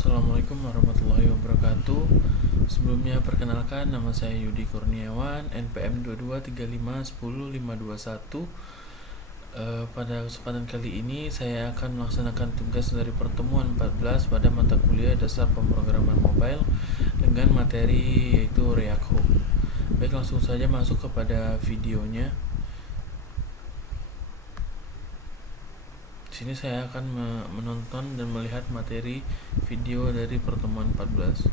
Assalamualaikum warahmatullahi wabarakatuh. Sebelumnya perkenalkan, nama saya Yudi Kurniawan, NPM 2235100521. Pada kesempatan kali ini saya akan melaksanakan tugas dari pertemuan 14 pada mata kuliah Dasar Pemrograman Mobile dengan materi yaitu React Hook. Baik, langsung saja masuk kepada videonya. Di sini saya akan menonton dan melihat materi video dari pertemuan 14.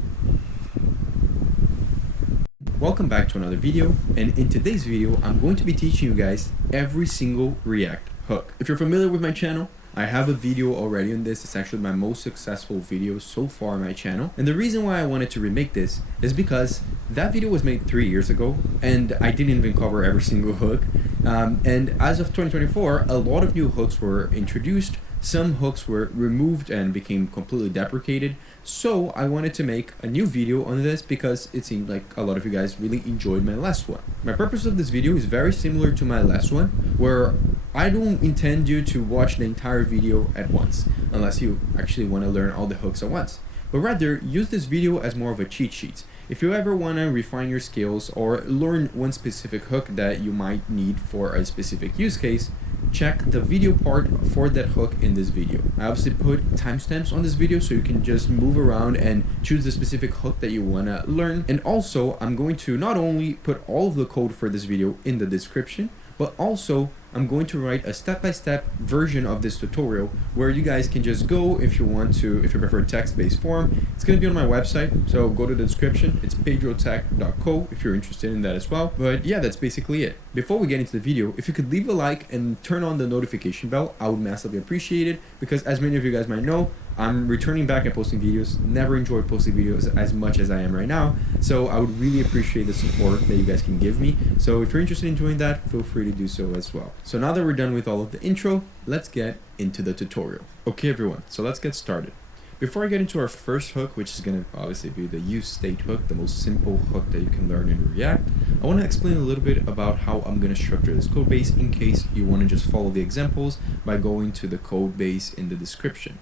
Welcome back to another video, and in today's video I'm going to be teaching you guys every single React hook. If you're familiar with my channel, I have a video already on this. It's actually my most successful video so far on my channel, and the reason why I wanted to remake this is because that video was made 3 years ago and I didn't even cover every single hook, and as of 2024 a lot of new hooks were introduced. Some hooks were removed and became completely deprecated, so I wanted to make a new video on this because it seemed like a lot of you guys really enjoyed my last one. My purpose of this video is very similar to my last one, where I don't intend you to watch the entire video at once, unless you actually want to learn all the hooks at once, but rather use this video as more of a cheat sheet. If you ever want to refine your skills or learn one specific hook that you might need for a specific use case, check the video part for that hook in this video. I obviously put timestamps on this video so you can just move around and choose the specific hook that you want to learn. And also, I'm going to not only put all of the code for this video in the description, but also I'm going to write a step-by-step version of this tutorial where you guys can just go if you want to, if you prefer text-based form. It's going to be on my website, so go to the description. It's pedrotech.co if you're interested in that as well. But yeah, that's basically it. Before we get into the video, if you could leave a like and turn on the notification bell, I would massively appreciate it, because as many of you guys might know, I'm returning back and posting videos. Never enjoyed posting videos as much as I am right now, so I would really appreciate the support that you guys can give me. So if you're interested in doing that, feel free to do so as well. So now that we're done with all of the intro, let's get into the tutorial. Okay everyone, so let's get started. Before I get into our first hook, which is going to obviously be the use state hook, the most simple hook that you can learn in React, I want to explain a little bit about how I'm going to structure this code base in case you want to just follow the examples by going to the code base in the description.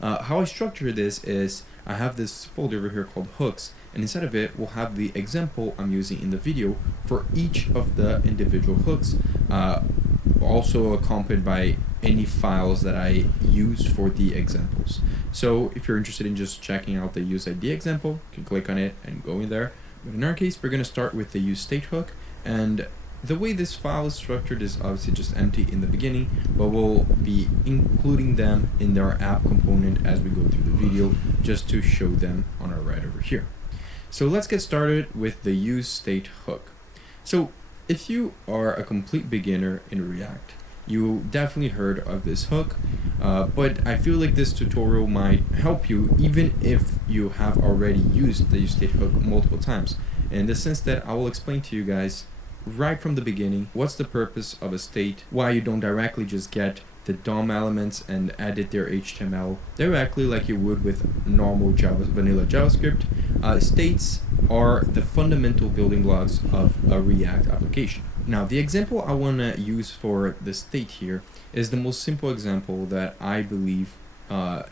How I structure this is I have this folder over here called hooks, and inside of it we'll have the example I'm using in the video for each of the individual hooks, also accompanied by any files that I use for the examples. So if you're interested in just checking out the use ID example, you can click on it and go in there. But in our case, we're going to start with the use state hook, and the way this file is structured is obviously just empty in the beginning, but we'll be including them in our app component as we go through the video, just to show them on our right over here. So let's get started with the use state hook. So if you are a complete beginner in React, you definitely heard of this hook, but I feel like this tutorial might help you even if you have already used the use state hook multiple times, in the sense that I will explain to you guys right from the beginning what's the purpose of a state, why you don't directly just get the DOM elements and edit their HTML directly like you would with normal vanilla JavaScript. States are the fundamental building blocks of a React application. Now, the example I want to use for the state here is the most simple example that I believe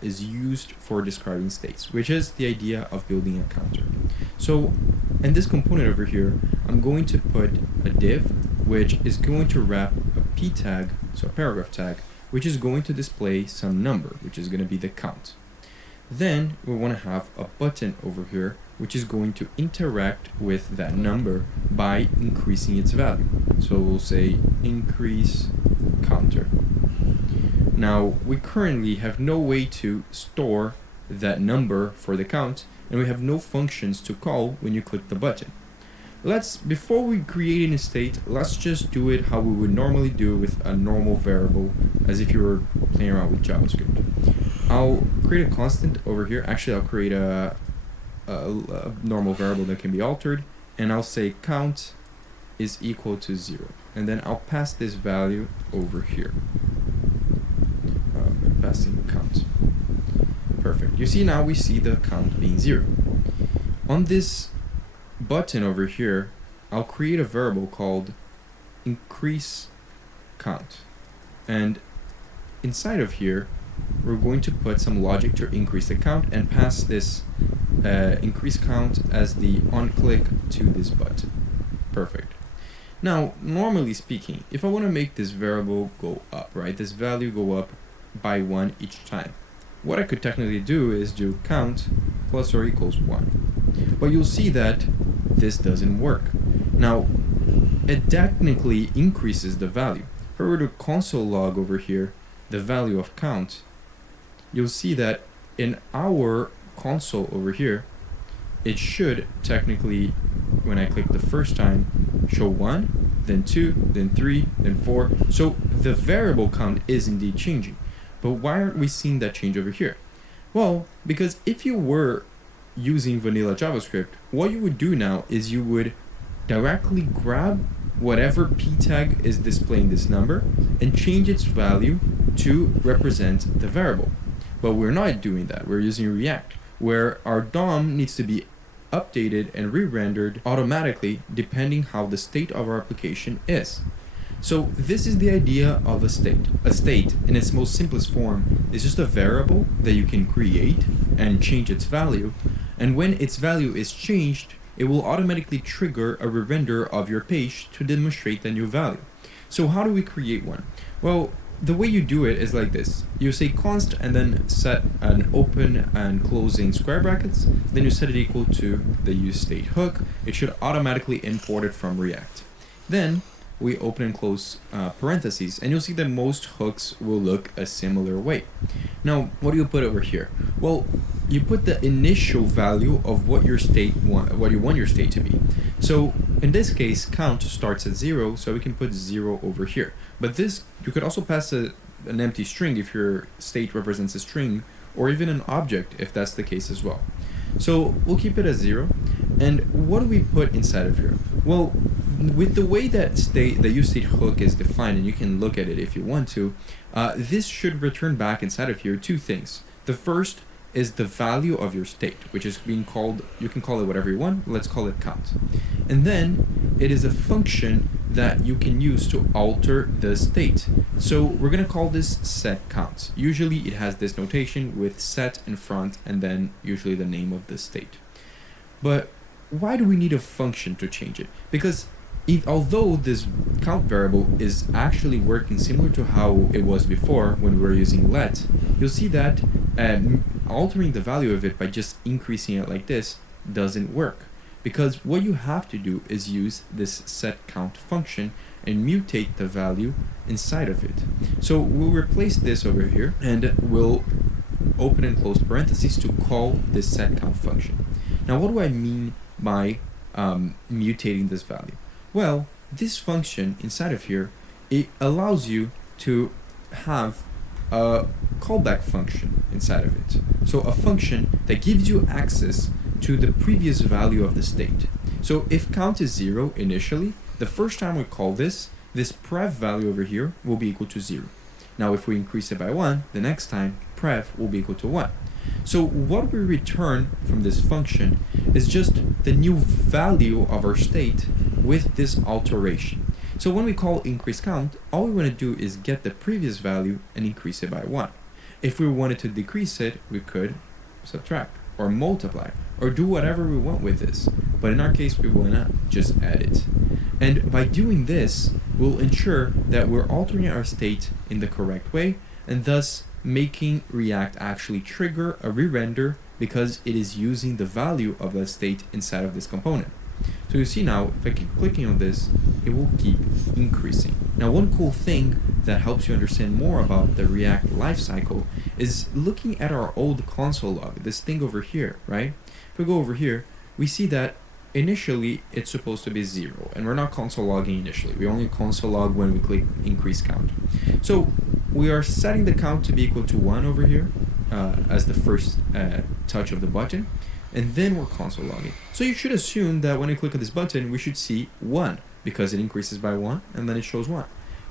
is used for describing states, which is the idea of building a counter. So in this component over here, I'm going to put a div which is going to wrap a p tag, so a paragraph tag, which is going to display some number, which is going to be the count. Then we want to have a button over here which is going to interact with that number by increasing its value. So we'll say increase counter. Now, we currently have no way to store that number for the count, and we have no functions to call when you click the button. Before we create any state, let's just do it how we would normally do with a normal variable, as if you were playing around with JavaScript. I'll create a constant over here. Actually, I'll create a normal variable that can be altered, and I'll say count is equal to 0, and then I'll pass this value over here. Passing count. Perfect. You see, now we see the count being 0. On this button over here, I'll create a variable called increase count, and inside of here we're going to put some logic to increase the count and pass this increase count as the on click to this button. Perfect. Now, normally speaking, if I want to make this variable go up, right, this value go up by 1 each time, what I could technically do is do count plus or equals 1. But you'll see that this doesn't work. Now, it technically increases the value. If I were to console log over here the value of count, you'll see that in our console over here, it should technically, when I click the first time, show 1, then 2, then 3, then 4. So the variable count is indeed changing. But why aren't we seeing that change over here? Well, because if you were using vanilla JavaScript, what you would do now is you would directly grab whatever p tag is displaying this number and change its value to represent the variable. But we're not doing that. We're using React, where our DOM needs to be updated and re-rendered automatically depending how the state of our application is. So this is the idea of a state. A state, in its most simplest form, is just a variable that you can create and change its value. And when its value is changed, it will automatically trigger a re-render of your page to demonstrate the new value. So how do we create one? Well, the way you do it is like this. You say const and then set an open and closing square brackets. Then you set it equal to the useState hook. It should automatically import it from React. Then we open and close parentheses, and you'll see that most hooks will look a similar way. Now, what do you put over here? Well, you put the initial value of what your state what you want your state to be. So in this case, count starts at 0, so we can put 0 over here. But this, you could also pass an empty string if your state represents a string, or even an object if that's the case as well. So we'll keep it as 0. And what do we put inside of here? Well, with the way that the useState hook is defined, and you can look at it if you want to, this should return back inside of here 2 things. The first is the value of your state, which is being called, you can call it whatever you want, let's call it count. And then it is a function that you can use to alter the state. So we're going to call this set count. Usually it has this notation with set in front and then usually the name of the state. But why do we need a function to change it? Because although this count variable is actually working similar to how it was before when we were using let, you'll see that altering the value of it by just increasing it like this doesn't work. Because what you have to do is use this set count function and mutate the value inside of it. So we'll replace this over here and we'll open and close parentheses to call this set count function. Now what do I mean by mutating this value? Well, this function inside of here, it allows you to have a callback function inside of it. So a function that gives you access to the previous value of the state. So if count is 0 initially, the first time we call this prev value over here will be equal to 0. Now if we increase it by 1, the next time prev will be equal to 1. So what we return from this function is just the new value of our state with this alteration. So when we call increase count, all we want to do is get the previous value and increase it by 1. If we wanted to decrease it, we could subtract or multiply or do whatever we want with this. But in our case, we want to just add it. And by doing this, we'll ensure that we're altering our state in the correct way and thus making React actually trigger a re-render because it is using the value of that state inside of this component. So you see now, if I keep clicking on this, it will keep increasing. Now one cool thing that helps you understand more about the React lifecycle is looking at our old console log, this thing over here, right? If we go over here, we see that initially it's supposed to be 0, and we're not console logging initially. We only console log when we click increase count. So we are setting the count to be equal to 1 over here as the first touch of the button, and then we're console logging. So you should assume that when I click on this button, we should see 1 because it increases by 1 and then it shows 1.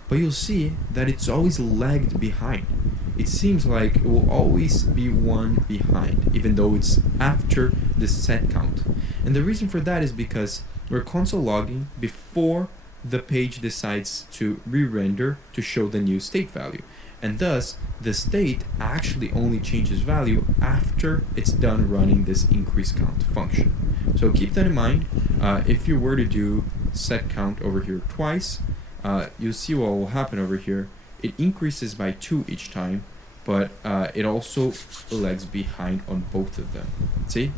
But you'll see that it's always lagged behind. It seems like it will always be 1 behind, even though it's after the set count. And the reason for that is because we're console logging before the page decides to re-render to show the new state value. and thus the state actually only changes value after it's done running this increase count function. So keep that in mind. If you were to do set count over here twice, you'll see what will happen over here. It increases by 2 each time, but it also lags behind on both of them. See?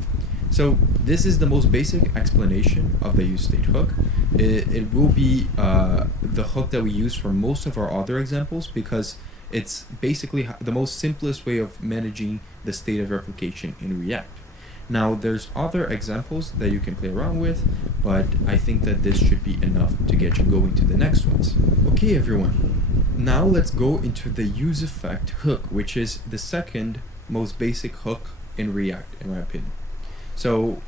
So this is the most basic explanation of the useState hook. It will be the hook that we use for most of our other examples because it's basically the most simplest way of managing the state of your application in React. Now there's other examples that you can play around with, but I think that this should be enough to get you going to the next ones. Okay everyone, now let's go into the useEffect hook, which is the second most basic hook in React in my opinion. So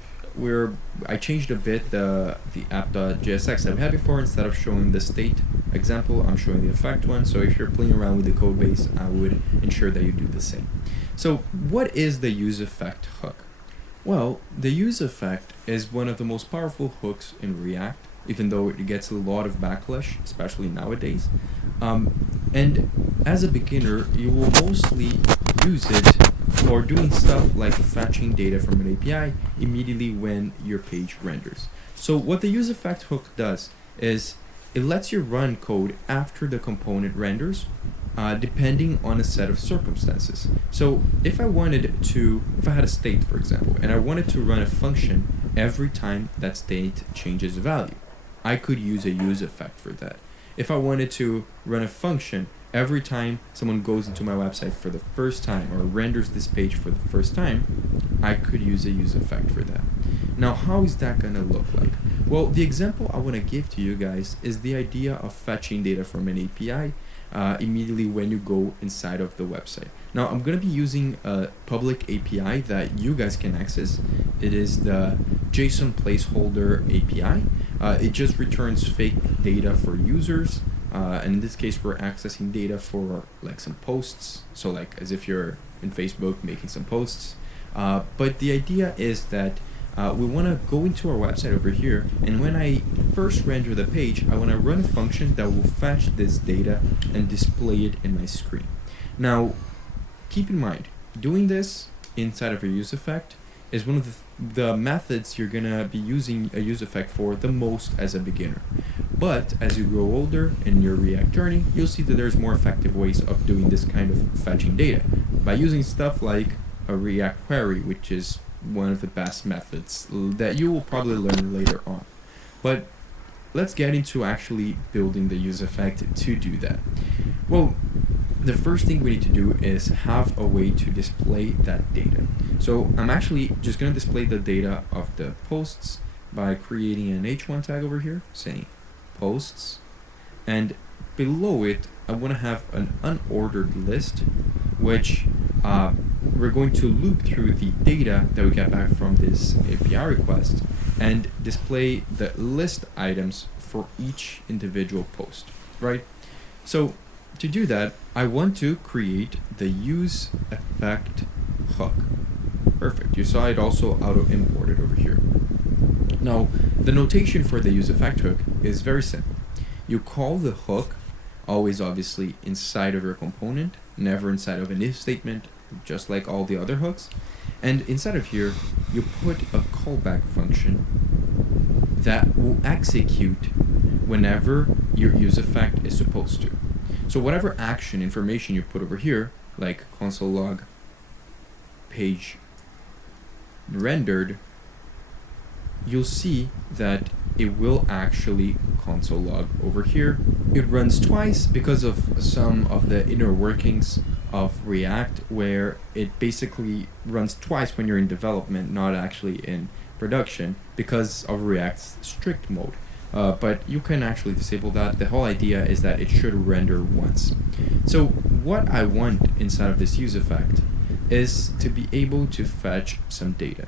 I changed a bit the app.jsx that we had before. Instead of showing the state example, I'm showing the effect one. So if you're playing around with the code base, I would ensure that you do the same. So what is the useEffect hook? Well, the useEffect is one of the most powerful hooks in React, even though it gets a lot of backlash, especially nowadays. And as a beginner, you will mostly use it for doing stuff like fetching data from an API immediately when your page renders. So what the useEffect hook does is it lets you run code after the component renders, depending on a set of circumstances. So if I had a state, for example, and I wanted to run a function every time that state changes value, I could use a useEffect for that. If I wanted to run a function every time someone goes into my website for the first time or renders this page for the first time, I could use a useEffect for that. Now, how is that going to look like? Well, the example I want to give to you guys is the idea of fetching data from an API immediately when you go inside of the website. Now, I'm going to be using a public API that you guys can access. It is the JSON placeholder API. It just returns fake data for users. And in this case, we're accessing data for like some posts. So like as if you're in Facebook making some posts. But the idea is that we want to go into our website over here, and when I first render the page, I want to run a function that will fetch this data and display it in my screen. Now, keep in mind, doing this inside of a useEffect is one of the methods you're going to be using a useEffect for the most as a beginner. But as you grow older in your React journey, you'll see that there's more effective ways of doing this kind of fetching data by using stuff like a React query, which is one of the best methods that you will probably learn later on. But let's get into actually building the useEffect to do that. Well, the first thing we need to do is have a way to display that data. So I'm actually just going to display the data of the posts by creating an h1 tag over here saying posts, and below it I want to have an unordered list, which we're going to loop through the data that we get back from this API request and display the list items for each individual post, right? So to do that, I want to create the useEffect hook. Perfect. You saw it also auto-imported over here. Now, the notation for the useEffect hook is very simple. You call the hook always obviously inside of your component, never inside of an if statement, just like all the other hooks. And inside of here, you put a callback function that will execute whenever your useEffect is supposed to. So whatever action information you put over here, like console log page rendered, you'll see that it will actually console log over here. It runs twice because of some of the inner workings of React, where it basically runs twice when you're in development, not actually in production, because of React's strict mode. But you can actually disable that. The whole idea is that it should render once. So what I want inside of this useEffect is to be able to fetch some data.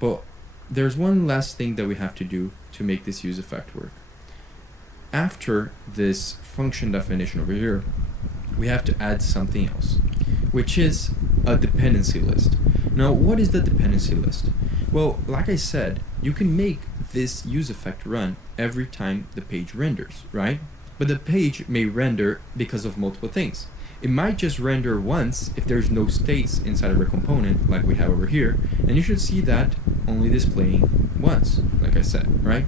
But there's one last thing that we have to do to make this useEffect work. After this function definition over here, we have to add something else, which is a dependency list. Now, what is the dependency list? Well, like I said, you can make this useEffect run every time the page renders, right? But the page may render because of multiple things. It might just render once if there's no states inside of a component like we have over here, and you should see that only displaying once, like I said, right?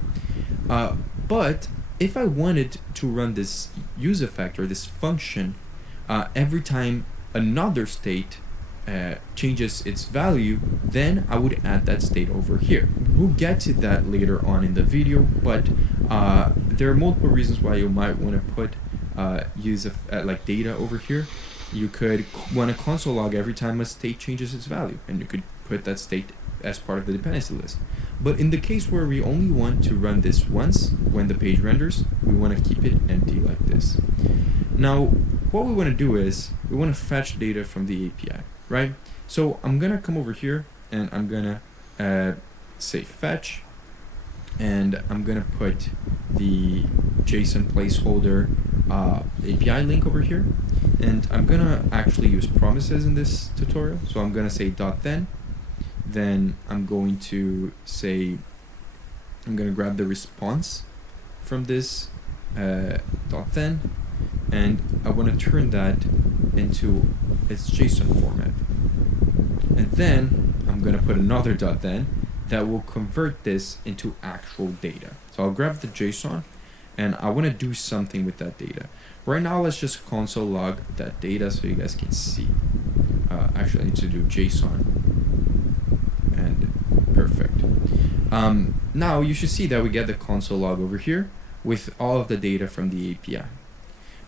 But if I wanted to run this use effect or this function every time another state changes its value, then I would add that state over here. We'll get to that later on in the video, but there are multiple reasons why you might want to put use of like data over here. You could want to console log every time a state changes its value, and you could put that state as part of the dependency list. But in the case where we only want to run this once when the page renders, we want to keep it empty like this. Now, what we want to do is we want to fetch data from the API, right? So I'm gonna come over here and I'm gonna say fetch, and I'm gonna put the JSON placeholder API link over here, and I'm gonna actually use promises in this tutorial. So I'm gonna say then I'm going to say I'm gonna grab the response from this .then, and I want to turn that into its JSON format. And then I'm going to put another .then that will convert this into actual data. So I'll grab the JSON and I want to do something with that data. Right now, let's just console log that data so you guys can see. Actually, I need to do JSON. And perfect. Now you should see that we get the console log over here with all of the data from the API.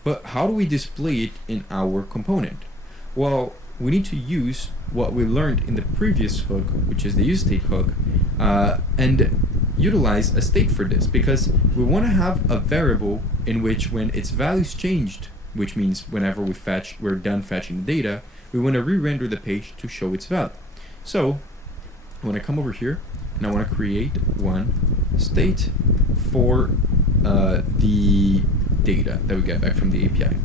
But how do we display it in our component? Well, we need to use what we learned in the previous hook, which is the useState hook, and utilize a state for this, because we want to have a variable in which when its values changed, which means whenever we're done fetching the data, we want to re-render the page to show its value. So I want to come over here and I want to create one state for the data that we get back from the API.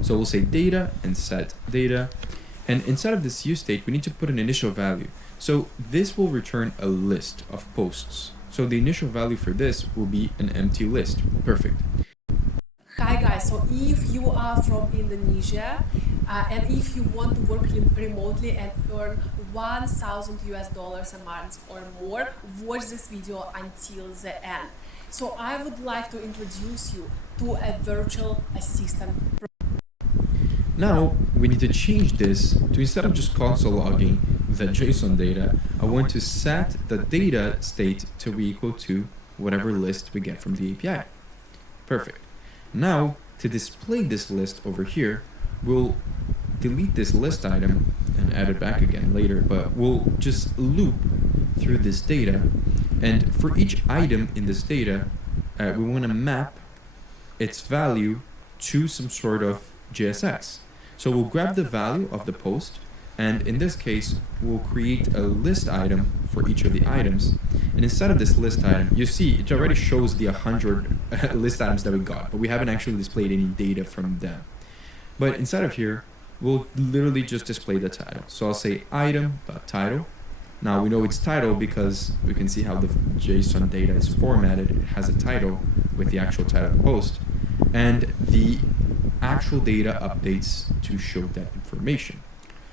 So we'll say data and set data, and inside of this use state we need to put an initial value. So this will return a list of posts. So the initial value for this will be an empty list. Perfect. Hi guys, so if you are from Indonesia and if you want to work remotely and earn $1,000 a month or more, watch this video until the end. So I would like to introduce you to a virtual assistant. Now we need to change this to, instead of just console logging the JSON data, I want to set the data state to be equal to whatever list we get from the API. Perfect. Now, to display this list over here, we'll delete this list item and add it back again later, but we'll just loop through this data, and for each item in this data, we want to map its value to some sort of JSX. So we'll grab the value of the post, and in this case, we'll create a list item for each of the items. And inside of this list item, you see it already shows the 100 list items that we got, but we haven't actually displayed any data from them. But inside of here, we'll literally just display the title. So I'll say item.title. Now we know it's title because we can see how the JSON data is formatted. It has a title with the actual title of the post, and the actual data updates to show that information.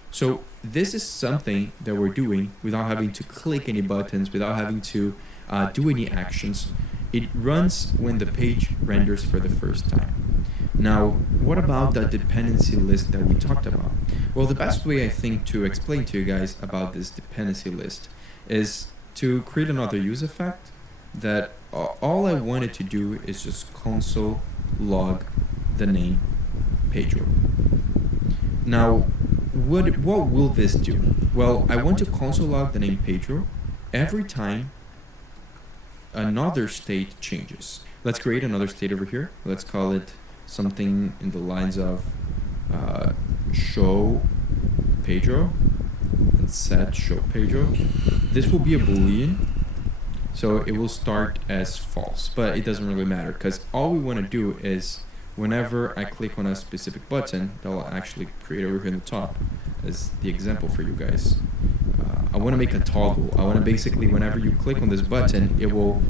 So this is something that we're doing without having to click any buttons, without having to do any actions. It runs when the page renders for the first time. Now, what about that dependency list that we talked about? Well, the best way I think to explain to you guys about this dependency list is to create another use effect that all I wanted to do is just console log the name Pedro. Now, what will this do? Well, I want to console log the name Pedro every time another state changes. Let's create another state over here. Let's call it something in the lines of show Pedro and set show Pedro. This will be a Boolean, so it will start as false, but it doesn't really matter because all we want to do is whenever I click on a specific button that will actually create over here in the top as the example for you guys. I want to make a toggle. I want to basically, whenever you click on this button, it will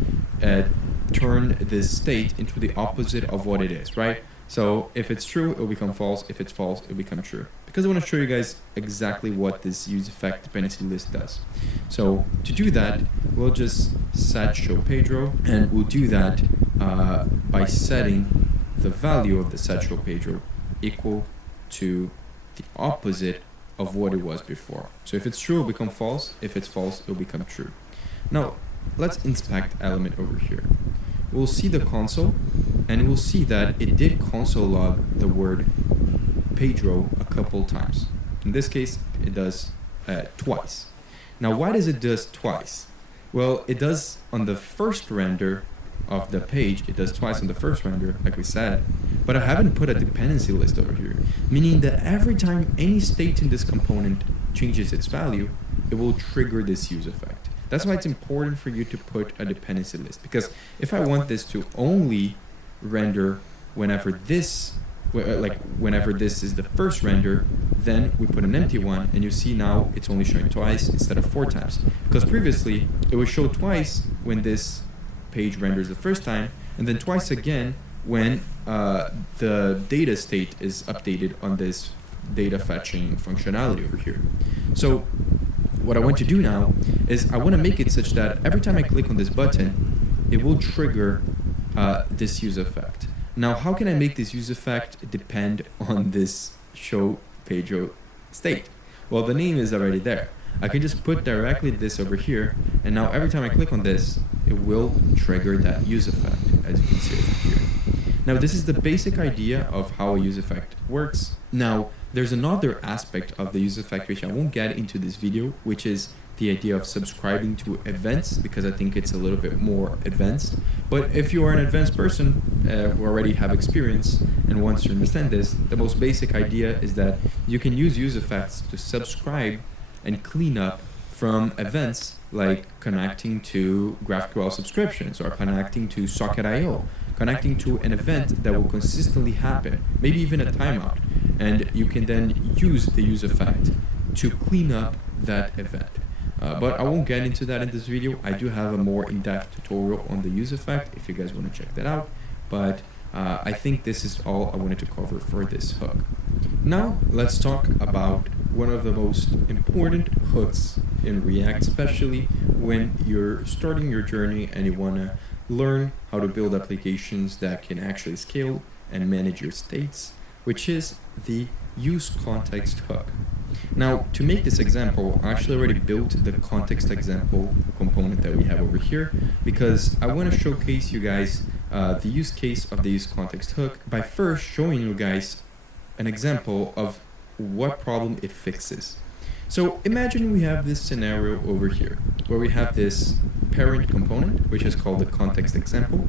turn this state into the opposite of what it is, right? So if it's true, it will become false. If it's false, it will become true. Because I want to show you guys exactly what this use effect dependency list does. So to do that, we'll just set show page row, and we'll do that by setting the value of the set show page row equal to the opposite of what it was before. So if it's true, it'll become false. If it's false, it'll become true. Now, let's inspect element over here. We'll see the console, and we'll see that it did console log the word page row a couple times. In this case, it does twice. Now, why does it do twice? Well, it does on the first render of the page, it does twice on the first render, like we said, but I haven't put a dependency list over here, meaning that every time any state in this component changes its value, it will trigger this use effect. That's why it's important for you to put a dependency list, because if I want this to only render whenever this is the first render, then we put an empty one, and you see now it's only showing twice instead of 4 times. Because previously it would show twice when this page renders the first time, and then twice again when the data state is updated on this data fetching functionality over here. So what I want to do now is I want to make it such that every time I click on this button, it will trigger this use effect. Now, how can I make this use effect depend on this show page row state? Well, the name is already there. I can just put directly this over here, and now every time I click on this, it will trigger that use effect, as you can see over here. Now, this is the basic idea of how a use effect works. Now, there's another aspect of the use effect which I won't get into this video, which is the idea of subscribing to events, because I think it's a little bit more advanced. But if you are an advanced person who already have experience and wants to understand this, the most basic idea is that you can use use effects to subscribe and clean up from events like connecting to GraphQL subscriptions or connecting to Socket.io, connecting to an event that will consistently happen, maybe even a timeout. And you can then use the use effect to clean up that event. But I won't get into that in this video. I do have a more in-depth tutorial on the use effect if you guys want to check that out. But I think this is all I wanted to cover for this hook. Now let's talk about one of the most important hooks in React, especially when you're starting your journey and you want to learn how to build applications that can actually scale and manage your states, which is the use context hook. Now, to make this example, I actually already built the context example component that we have over here, because I want to showcase you guys the use case of the use context hook by first showing you guys an example of what problem it fixes. So imagine we have this scenario over here where we have this parent component, which is called the context example,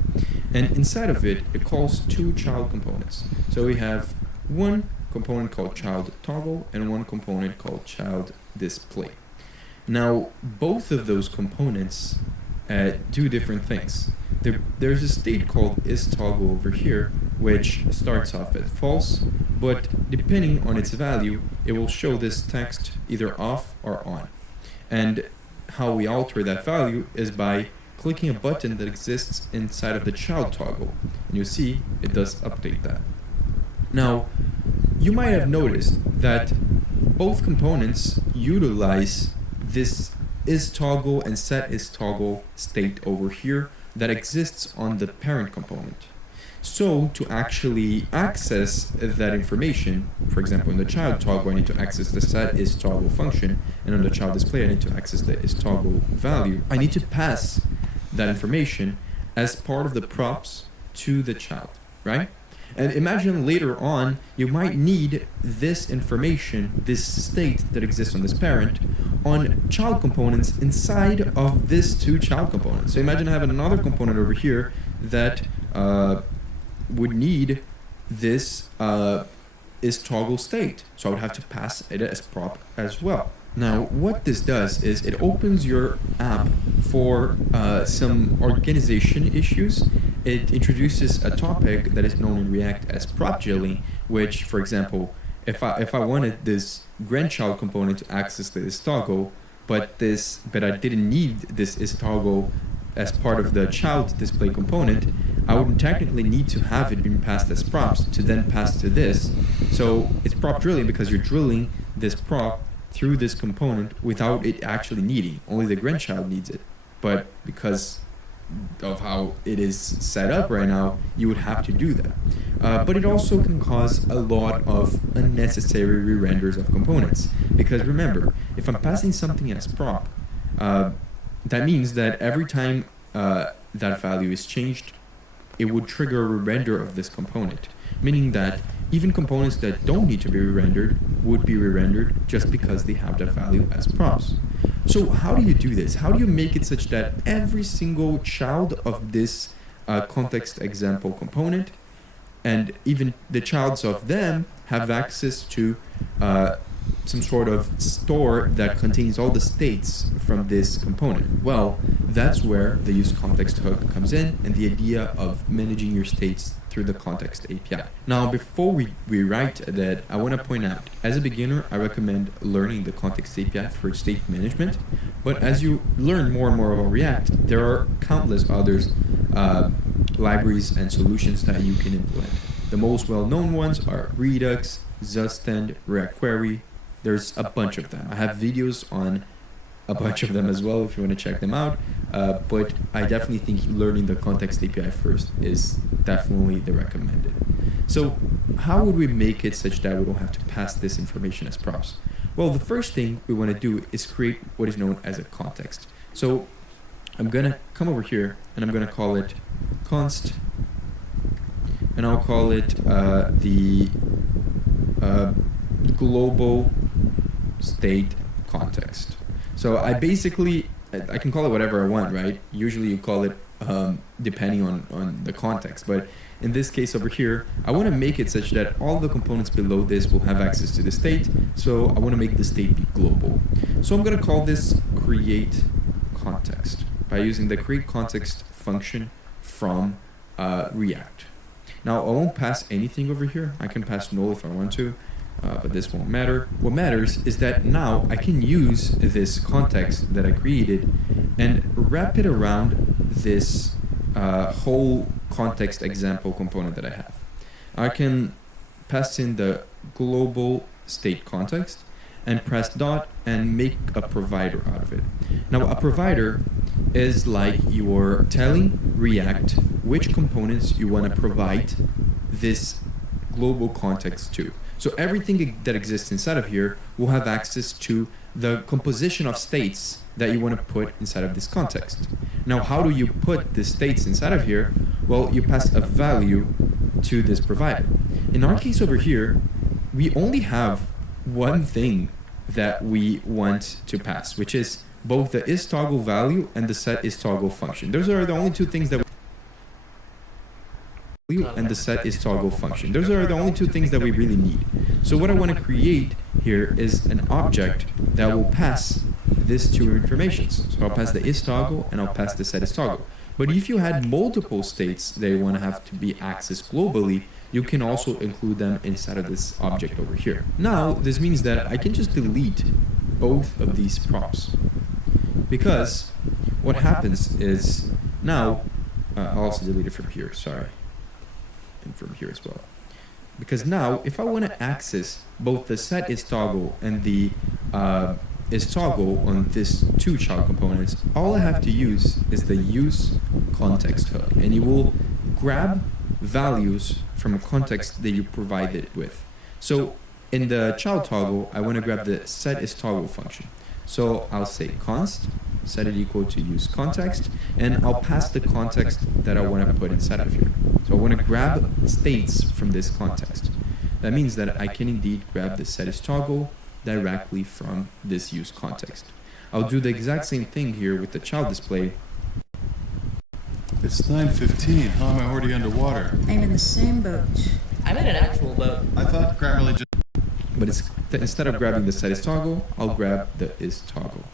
and inside of it, it calls 2 child components. So we have one component called child toggle and one component called child display. Now, both of those components do different things. There's a state called isToggle over here, which starts off at false, but depending on its value, it will show this text either off or on. And how we alter that value is by clicking a button that exists inside of the child toggle. And you see it does update that. Now, you might have noticed that both components utilize this isToggle and setIsToggle state over here that exists on the parent component. So to actually access that information, for example, in the child toggle, I need to access the setIsToggle function, and on the child display, I need to access the isToggle value. I need to pass that information as part of the props to the child, right? And imagine later on, you might need this information, this state that exists on this parent, on child components inside of this 2 child components. So imagine having another component over here that would need this isToggle state. So I would have to pass it as prop as well. Now, what this does is it opens your app for some organization issues. It introduces a topic that is known in React as prop jelly, which, for example, if I wanted this grandchild component to access the isToggle, but I didn't need this isToggle as part of the child display component, I would technically need to have it been passed as props to then pass to this. So it's prop drilling because you're drilling this prop through this component without it actually needing. Only the grandchild needs it. But because of how it is set up right now, you would have to do that. But it also can cause a lot of unnecessary re-renders of components. Because remember, if I'm passing something as prop, that means that every time that value is changed, it would trigger a re-render of this component. Meaning that even components that don't need to be re-rendered would be re-rendered just because they have that value as props. So how do you do this? How do you make it such that every single child of this context example component and even the childs of them have access to some sort of store that contains all the states from this component? Well, that's where the use context hook comes in and the idea of managing your states through the context API. Now, before we write that, I want to point out, as a beginner, I recommend learning the context API for state management. But as you learn more and more about React, there are countless others libraries and solutions that you can implement. The most well-known ones are Redux, Zustand, React Query. There's a bunch of them. I have videos on a bunch of them as well if you want to check them out. But I definitely think learning the context API first is definitely the recommended. So how would we make it such that we don't have to pass this information as props? Well, the first thing we want to do is create what is known as a context. So I'm going to come over here and I'm going to call it const, and I'll call it the global state context. So I can call it whatever I want, right? Usually you call it depending on the context, but in this case over here, I want to make it such that all the components below this will have access to the state. So I want to make the state be global. So I'm going to call this create context by using the create context function from React. Now I won't pass anything over here. I can pass null if I want to. But this won't matter. What matters is that now I can use this context that I created and wrap it around this whole context example component that I have. I can pass in the global state context and press dot and make a provider out of it. Now a provider is like you're telling React which components you want to provide this global context to. So everything that exists inside of here will have access to the composition of states that you want to put inside of this context. Now, how do you put the states inside of here? Well, you pass a value to this provider. In our case over here, we only have one thing that we want to pass, which is both the isToggle value and the setIsToggle function. Those are the only two things that and the setIsToggle function. Those are the only two things that we really need. So what I want to create here is an object that will pass these two informations. So I'll pass the isToggle and I'll pass the setIsToggle. But if you had multiple states that you want to have to be accessed globally, you can also include them inside of this object over here. Now, this means that I can just delete both of these props. Because what happens is now, I'll also delete it from here, sorry. And from here as well. Because now, if I want to access both the setIsToggle and the isToggle on these two child components, all I have to use is the use context hook. And you will grab values from a context that you provide it with. So in the child toggle, I want to grab the setIsToggle function. So I'll say const, set it equal to use context, and I'll pass the context that I want to put inside of here. So I want to grab states from this context. That means that I can indeed grab the setIsToggle directly from this use context. I'll do the exact same thing here with the child display. It's 9:15. How am I already underwater? I'm in the same boat. I'm in an actual boat. I thought Grammarly just... But instead of grabbing the setIsToggle, I'll grab the isToggle.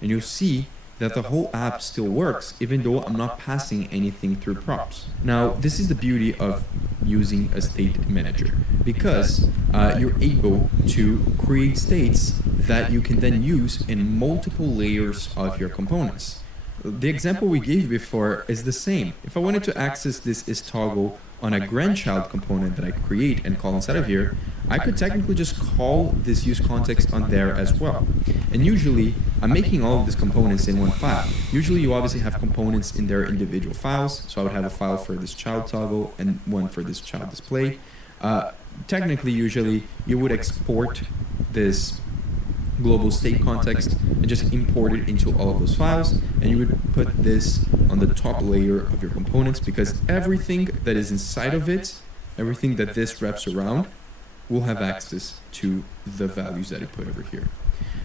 And you'll see that the whole app still works, even though I'm not passing anything through props. Now, this is the beauty of using a state manager, because you're able to create states that you can then use in multiple layers of your components. The example we gave before is the same. If I wanted to access this is toggle on a grandchild component that I create and call inside of here, I could technically just call this use context on there as well. And usually, I'm making all of these components in one file. Usually, you obviously have components in their individual files. So I would have a file for this child toggle and one for this child display. Technically, usually, you would export this global state context and just import it into all of those files, and you would put this on the top layer of your components, because everything that is inside of it, everything that this wraps around, will have access to the values that I put over here.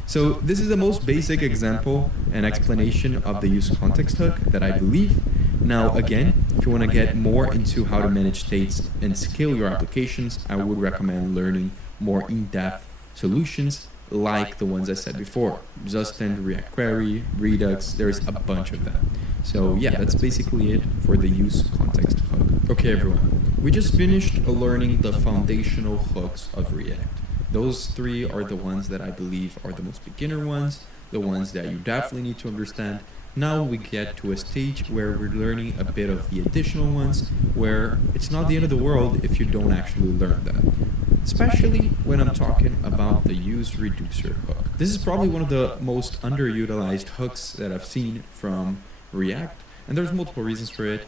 So this is the most basic example and explanation of the use context hook that I believe. Now again, if you want to get more into how to manage states and scale your applications, I would recommend learning more in-depth solutions like the ones I said before. Zustand, React Query, Redux, there's a bunch of them. So yeah, that's basically it for the use context hook. Okay everyone, we just finished learning the foundational hooks of React. Those three are the ones that I believe are the most beginner ones, the ones that you definitely need to understand. Now we get to a stage where we're learning a bit of the additional ones, where it's not the end of the world if you don't actually learn them. Especially when I'm talking about the use reducer hook. This is probably one of the most underutilized hooks that I've seen from React, and there's multiple reasons for it.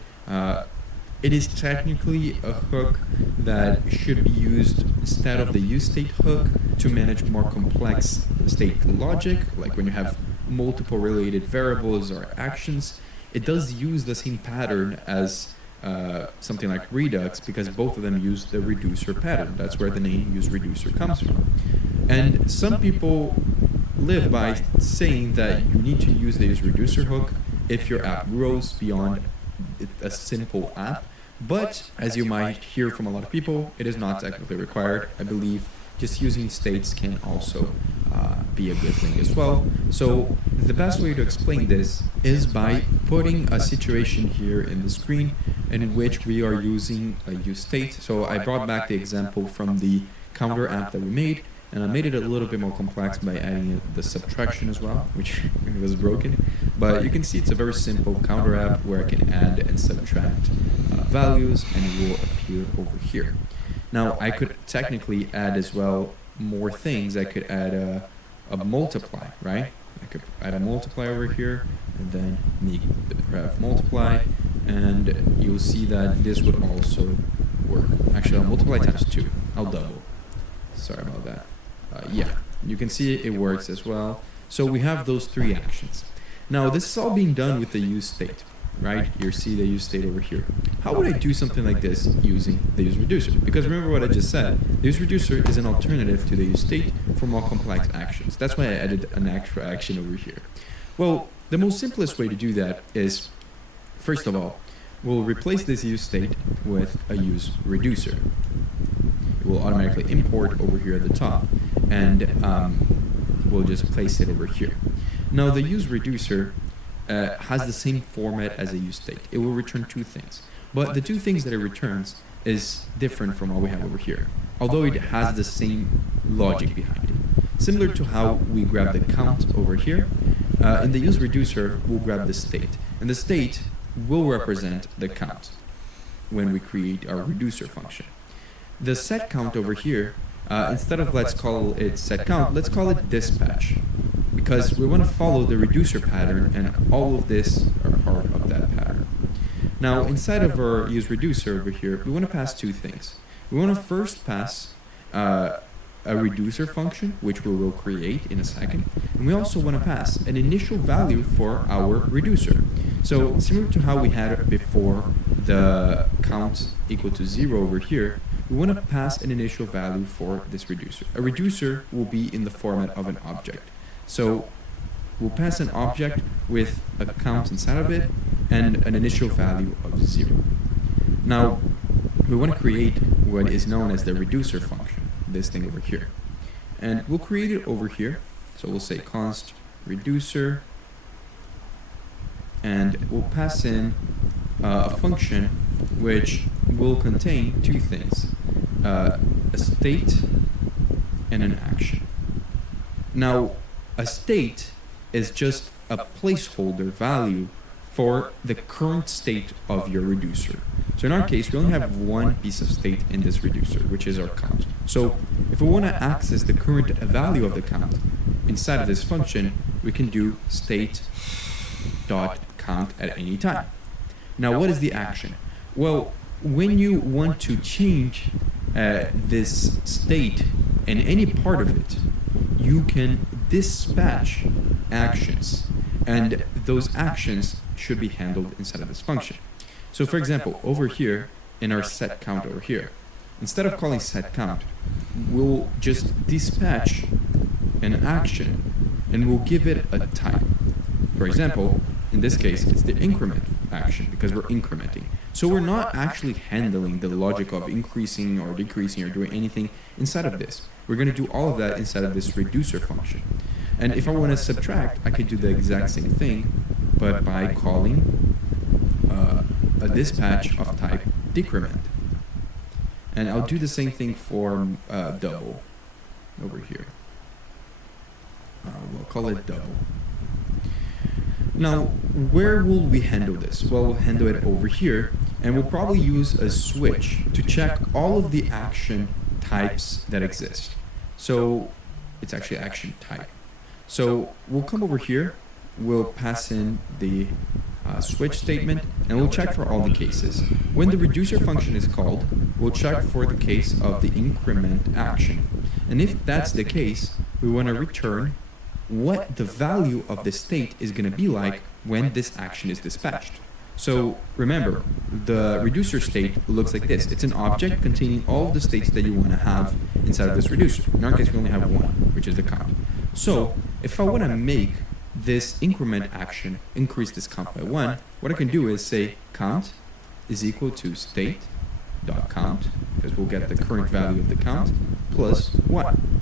It is technically a hook that should be used instead of the use state hook to manage more complex state logic, like when you have multiple related variables or actions. It does use the same pattern as something like Redux, because both of them use the reducer pattern. That's where the name use reducer comes from. And some people live by saying that you need to use the use reducer hook if your app grows beyond a simple app. But as you might hear from a lot of people, it is not technically required. I believe just using states can also be a good thing as well. So the best way to explain this is by putting a situation here in the screen in which we are using a use state. So I brought back the example from the counter app that we made, and I made it a little bit more complex by adding the subtraction as well, which was broken. But you can see it's a very simple counter app where I can add and subtract values, and it will appear over here. Now I could technically add as well more things. I could add a multiply, right? I could add a multiply over here, and then make the graph multiply, and you'll see that this would also work. Actually, I'll multiply times 2. I'll double. Sorry about that. Yeah, you can see it works as well. So we have those three actions. Now this is all being done with the use state, right? You see the use state over here. How would I do something like this using the use reducer? Because remember what I just said, the use reducer is an alternative to the use state for more complex actions. That's why I added an extra action over here. Well, the most simplest way to do that is, first of all, we'll replace this use state with a use reducer. It will automatically import over here at the top, and we'll just place it over here. Now the use reducer has the same format as a use state. It will return two things, but the two things that it returns is different from what we have over here, although it has the same logic behind it. Similar to how we grab the count over here, in the use reducer we'll grab the state, and the state will represent the count when we create our reducer function. The set count over here, instead of let's call it set count, let's call it dispatch, because we want to follow the reducer pattern, and all of this are part of that pattern. Now inside of our use reducer over here, we want to pass two things. We want to first pass a reducer function, which we will create in a second, and we also want to pass an initial value for our reducer. So similar to how we had before the count equal to 0 over here, we want to pass an initial value for this reducer. A reducer will be in the format of an object. So we'll pass an object with a count inside of it and an initial value of 0. Now, we want to create what is known as the reducer function, this thing over here. And we'll create it over here. So we'll say const reducer, and we'll pass in a function which will contain two things, a state and an action. Now, a state is just a placeholder value for the current state of your reducer. So in our case, we only have one piece of state in this reducer, which is our count. So if we want to access the current value of the count inside of this function, we can do state.count at any time. Now, what is the action? Well, when you want to change this state in any part of it, you can dispatch actions, and those actions should be handled inside of this function. So for example, over here in our set count over here, instead of calling set count, we'll just dispatch an action and we'll give it a type. For example, in this case, it's the increment action because we're incrementing. So we're not actually handling the logic of increasing or decreasing or doing anything inside of this. We're going to do all of that inside of this reducer function. And if I want to subtract, I could do the exact same thing, but by calling a dispatch of type decrement. And I'll do the same thing for double over here. We'll call it double. Now, where will we handle this? Well, we'll handle it over here, and we'll probably use a switch to check all of the action types that exist. So it's actually action type. So we'll come over here, we'll pass in the switch statement, and we'll check for all the cases. When the reducer function is called, we'll check for the case of the increment action. And if that's the case, we want to return what the value of the state is going to be like when this action is dispatched. So remember, the reducer state looks like this. It's an object containing all of the states that you want to have inside of this reducer. In our case, we only have one, which is the count. So if I want to make this increment action increase this count by 1, what I can do is say count is equal to state.count, because we'll get the current value of the count, plus 1.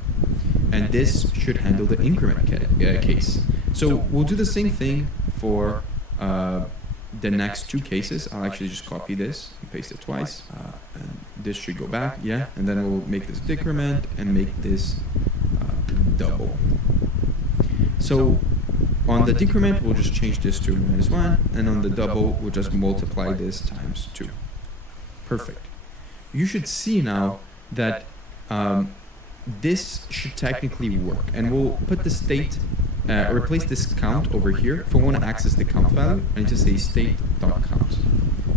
And this should handle the increment case. So we'll do the same thing for the next two cases. I'll actually just copy this and paste it twice. And this should go back, yeah. And then we'll make this decrement and make this double. So on the decrement, we'll just change this to -1, and on the double, we'll just multiply this times 2. Perfect. You should see now that this should technically work, and we'll put the state, replace this count over here. If we want to access the count value, I need to say state.count.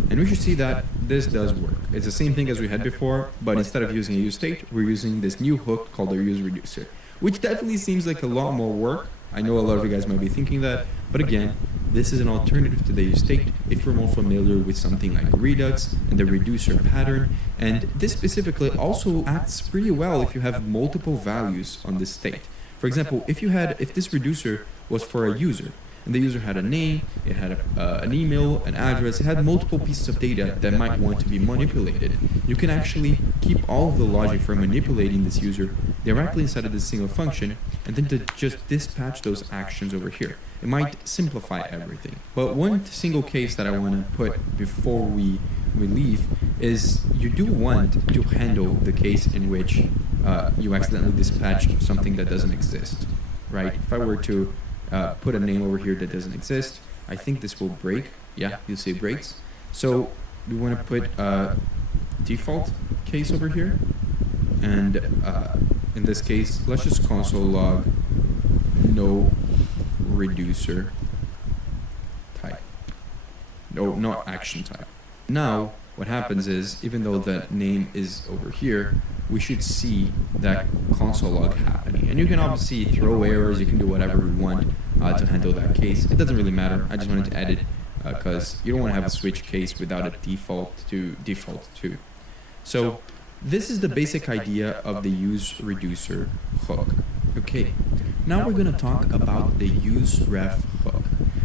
And we should see that this does work. It's the same thing as we had before, but instead of using a useState, we're using this new hook called the useReducer, which definitely seems like a lot more work. I know a lot of you guys might be thinking that, but again, this is an alternative to the useState if you're more familiar with something like Redux and the reducer pattern. And this specifically also acts pretty well if you have multiple values on this state. For example, if this reducer was for a user, and the user had a name, it had an email, an address, it had multiple pieces of data that might want to be manipulated. You can actually keep all of the logic for manipulating this user directly inside of this single function, and then to just dispatch those actions over here. It might simplify everything. But one single case that I want to put before we leave is you do want to handle the case in which you accidentally dispatch something that doesn't exist, right? If I were to put a name over here that doesn't exist, I think this will break. Yeah, you'll see it breaks. So we want to put a default case over here, and in this case, let's just console log no reducer type. No, not action type. Now, what happens is, even though the name is over here, we should see that console log happening. And you can obviously throw errors, you can do whatever we want to handle that case. It doesn't really matter. I just wanted to add it because you don't want to have a switch case without a default to. So this is the basic idea of the useReducer hook. Okay, now we're going to talk about the useRef hook.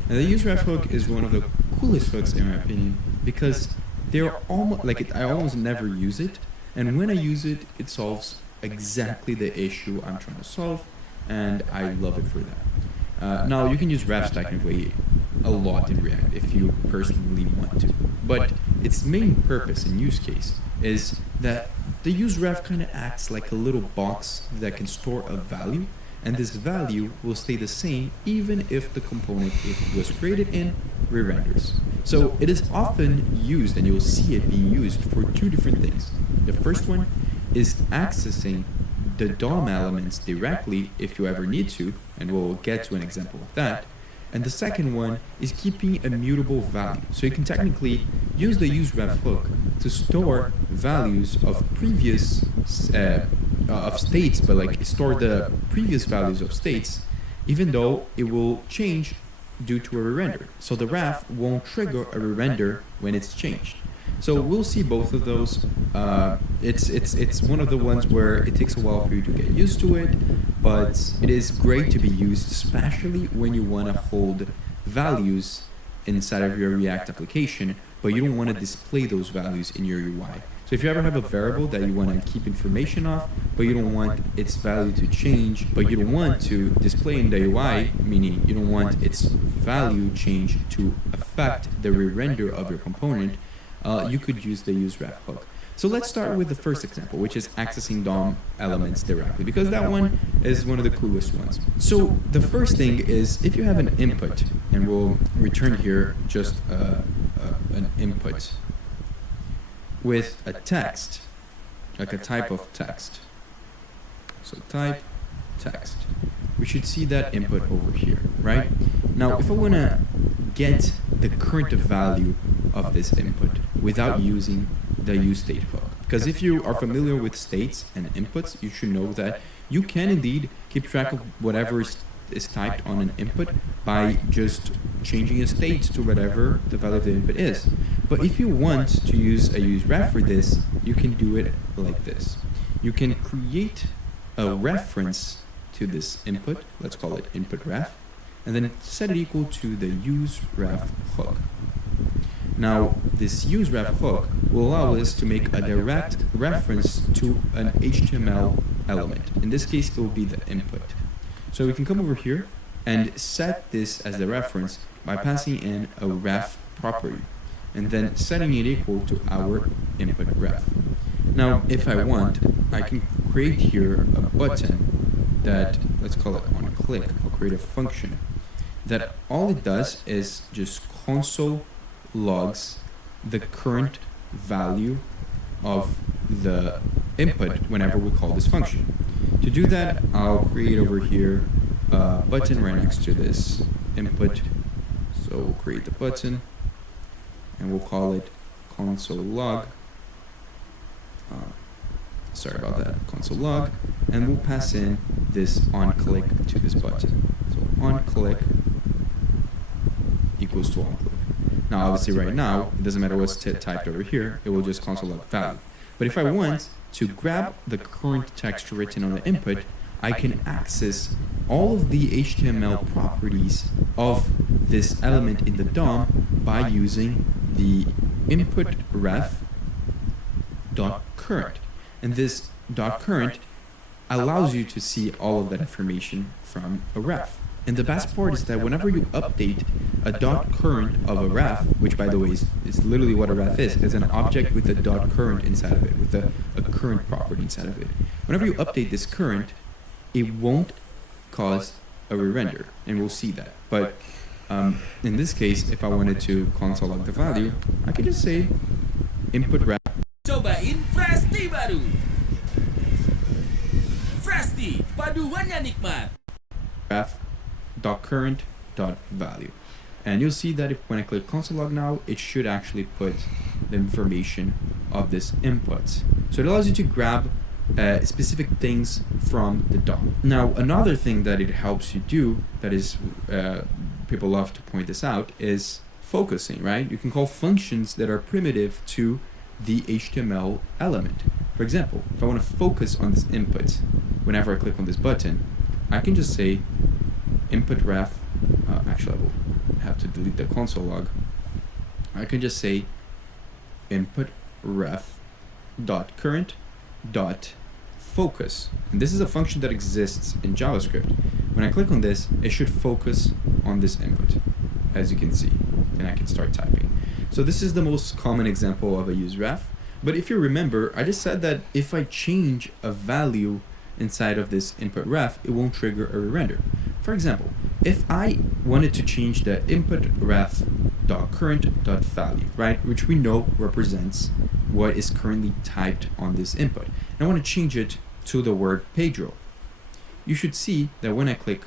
And the useRef hook is one of the coolest hooks in my opinion because they're almost like I almost never use it, and when I use it, it solves exactly the issue I'm trying to solve, and I love it for that. Now you can use refs technically a lot in React if you personally want to, but its main purpose and use case is that the useRef kind of acts like a little box that can store a value, and this value will stay the same even if the component it was created in re-renders. So it is often used, and you'll see it being used for two different things. The first one is accessing the DOM elements directly if you ever need to, and we'll get to an example of that. And the second one is keeping a mutable value. So you can technically use the useRef hook to store values of previous of states, but like store the previous values of states, even though it will change due to a re-render. So the ref won't trigger a re-render when it's changed. So we'll see both of those. It's one of the ones where it takes a while for you to get used to it, but it is great to be used, especially when you want to hold values inside of your React application, but you don't want to display those values in your UI. So if you ever have a variable that you want to keep information of, but you don't want its value to change, but you don't want to display in the UI, meaning you don't want its value change to affect the re-render of your component, you could use the useRef hook. So let's start with the first example, which is accessing DOM elements directly, because that one is one of the coolest ones. So the first thing is, if you have an input, and we'll return here just an input with a text, like a type of text. So type text. We should see that input over here, right? Now, if I want to get the current value of this input without using the useState hook, because if you are familiar with states and inputs, you should know that you can indeed keep track of whatever is typed on an input by just changing a state to whatever the value of the input is. But if you want to use a useRef for this, you can do it like this. You can create a reference to this input, let's call it input ref, and then set it equal to the useRef hook. Now, this useRef hook will allow us to make a direct reference to an HTML element. In this case, it will be the input. So we can come over here and set this as the reference by passing in a ref property and then setting it equal to our input ref. Now, if I want, I can create here a button that, let's call it on click. I'll create a function that all it does is just console logs the current value of the input whenever we call this function. To do that, I'll create over here a button right next to this input. So we'll create the button and we'll call it console log. Sorry about that, console log, and we'll pass in this on click to this button. So on click equals to on click. Now, obviously, right now, it doesn't matter what's typed over here, it will just console log value. But if I want to grab the current text written on the input, I can access all of the HTML properties of this element in the DOM by using the input ref dot current. And this dot current allows you to see all of that information from a ref. And the best part is that whenever you update a dot current of a ref, which by the way is literally what a ref is an object with a dot current inside of it, with a current property inside of it. Whenever you update this current, it won't cause a re-render, and we'll see that. But in this case, if I wanted to console log the value, I could just say input ref. Cobain Fresti baru. Fresti, paduannya nikmat. Ref dot current dot value, and you'll see that if when I click console log now, it should actually put the information of this input. So it allows you to grab specific things from the DOM. Now, another thing that it helps you do, that is, people love to point this out, is focusing, right? You can call functions that are primitive to the HTML element. For example, if I want to focus on this input, whenever I click on this button, I can just say input ref, actually I will have to delete the console log. I can just say input ref dot current dot focus. And this is a function that exists in JavaScript. When I click on this, it should focus on this input, as you can see, and I can start typing. So this is the most common example of a useRef. But if you remember, I just said that if I change a value inside of this input ref, it won't trigger a re-render. For example, if I wanted to change the input ref.current.value, right, which we know represents what is currently typed on this input, and I want to change it to the word Pedro, you should see that when I click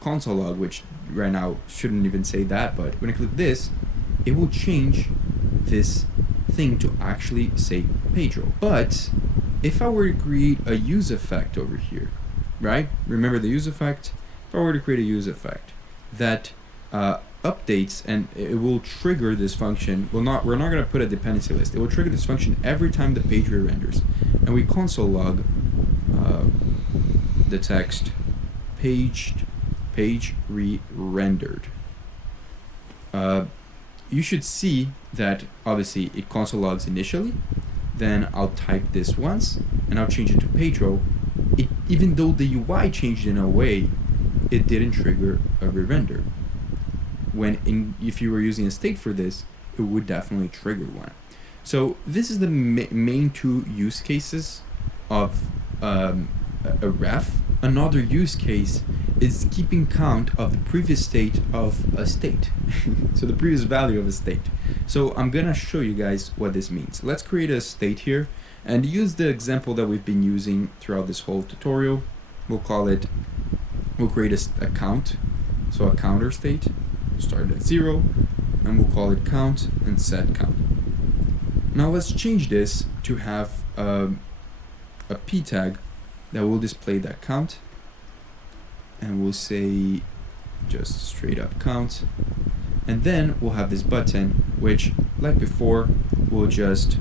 console log, which right now shouldn't even say that, but when I click this, it will change this thing to actually say Pedro. But if I were to create a use effect over here, right? Remember the use effect? If I were to create a use effect that updates, and it will trigger this function. We're not going to put a dependency list. It will trigger this function every time the page re-renders, and we console log the text page re-rendered. You should see that obviously it console logs initially, then I'll type this once and I'll change it to Pedro. Even though the UI changed in a way, it didn't trigger a re-render. If you were using a state for this, it would definitely trigger one. So this is the main two use cases of a ref. Another use case is keeping count of the previous state of a state. So the previous value of a state. So I'm gonna show you guys what this means. Let's create a state here and use the example that we've been using throughout this whole tutorial. We'll create a count. So a counter state. We'll start at 0 and we'll call it count and set count. Now let's change this to have a p tag that will display that count, and we'll say just straight up count, and then we'll have this button which, like before, we'll just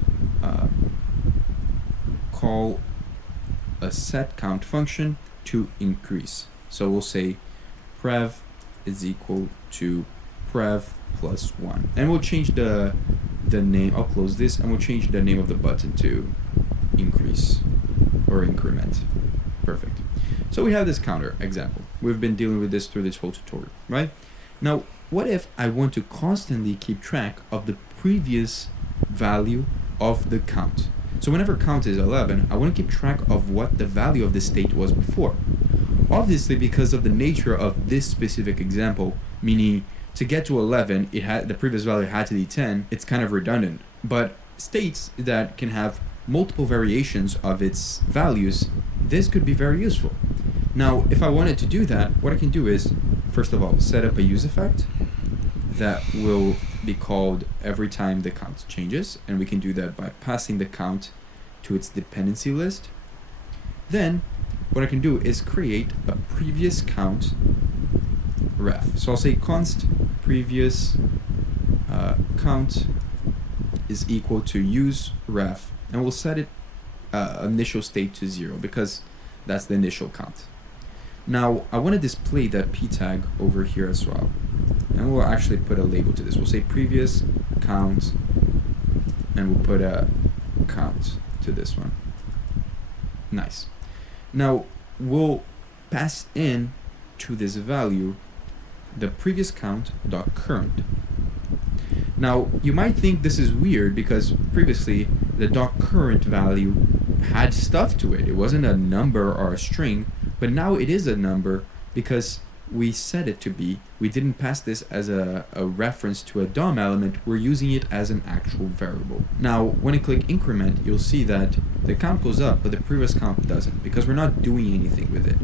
call a set count function to increase. So we'll say prev is equal to prev plus 1, and we'll change the name. I'll close this and we'll change the name of the button to increase or increment. Perfect. So we have this counter example. We've been dealing with this through this whole tutorial, right? Now, what if I want to constantly keep track of the previous value of the count? So whenever count is 11, I want to keep track of what the value of the state was before. Obviously, because of the nature of this specific example, meaning to get to 11, the previous value had to be 10, it's kind of redundant. But states that can have multiple variations of its values, this could be very useful. Now, if I wanted to do that, what I can do is, first of all, set up a use effect that will be called every time the count changes, and we can do that by passing the count to its dependency list. Then, what I can do is create a previous count ref. So I'll say const previous count is equal to use ref, and we'll set it initial state to 0 because that's the initial count. Now I want to display that p tag over here as well, and we'll actually put a label to this. We'll say previous count, and we'll put a count to this one. Nice. Now we'll pass in to this value the previous count dot current. Now you might think this is weird because previously the dot current value had stuff to it. It wasn't a number or a string, but now it is a number because we set it to be. We didn't pass this as a reference to a DOM element. We're using it as an actual variable. Now when I click increment, you'll see that the count goes up, but the previous count doesn't, because we're not doing anything with it.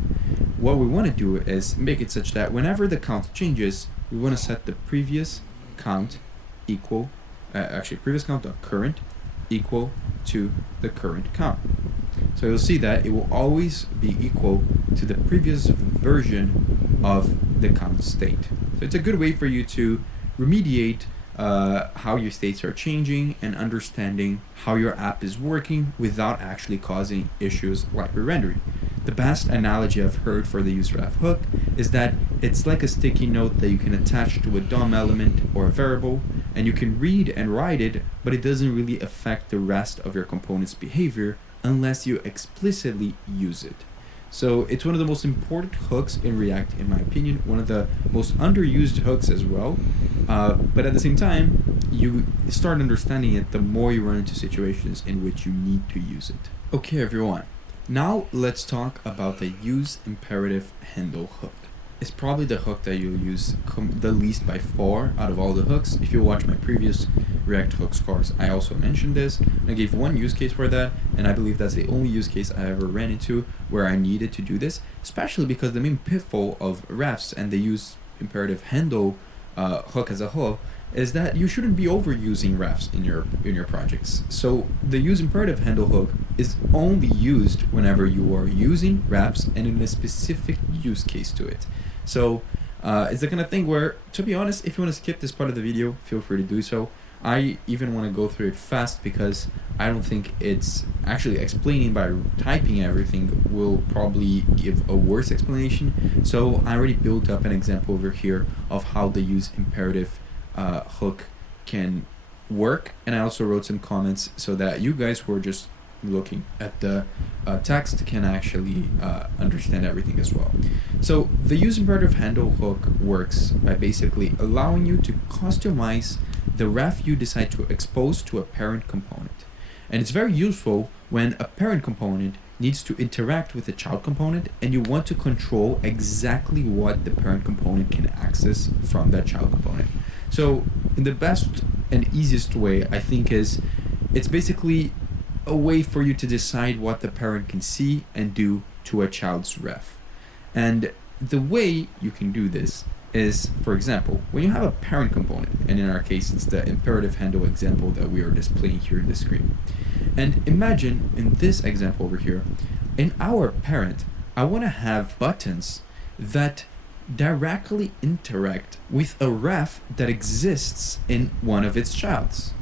What we want to do is make it such that whenever the count changes, we want to set the previous count equal, previous count dot current equal to the current count. So you'll see that it will always be equal to the previous version of the count state. So it's a good way for you to remediate how your states are changing and understanding how your app is working without actually causing issues like re-rendering. The best analogy I've heard for the useRef hook is that it's like a sticky note that you can attach to a DOM element or a variable, and you can read and write it, but it doesn't really affect the rest of your component's behavior unless you explicitly use it. So it's one of the most important hooks in React, in my opinion, one of the most underused hooks as well. But at the same time, you start understanding it the more you run into situations in which you need to use it. Okay, everyone. Now let's talk about the use imperative handle hook. It's probably the hook that you'll use the least by far out of all the hooks. If you watch my previous React Hooks course, I also mentioned this. I gave one use case for that, and I believe that's the only use case I ever ran into where I needed to do this, especially because the main pitfall of refs and the use imperative handle hook as a whole is that you shouldn't be overusing refs in your projects. So the use imperative handle hook is only used whenever you are using refs and in a specific use case to it. So it's the kind of thing where, to be honest, if you want to skip this part of the video, feel free to do so. I even want to go through it fast because I don't think it's actually explaining by typing everything will probably give a worse explanation. So I already built up an example over here of how the use imperative hook can work, and I also wrote some comments so that you guys who are just looking at the text can actually understand everything as well. So the use imperative handle hook works by basically allowing you to customize the ref you decide to expose to a parent component. And it's very useful when a parent component needs to interact with a child component and you want to control exactly what the parent component can access from that child component. So in the best and easiest way, I think, is it's basically a way for you to decide what the parent can see and do to a child's ref. And the way you can do this is, for example, when you have a parent component, and in our case it's the imperative handle example that we are displaying here in the screen. And imagine in this example over here, in our parent, I want to have buttons that directly interact with a ref that exists in one of its childs.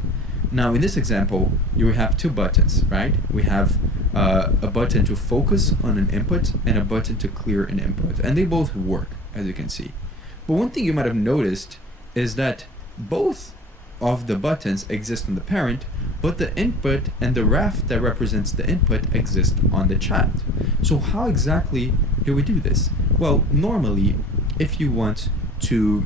Now in this example, you have two buttons, right? We have a button to focus on an input and a button to clear an input, and they both work, as you can see. But one thing you might have noticed is that both of the buttons exist on the parent, but the input and the ref that represents the input exist on the child. So how exactly do we do this? Well, normally, if you want to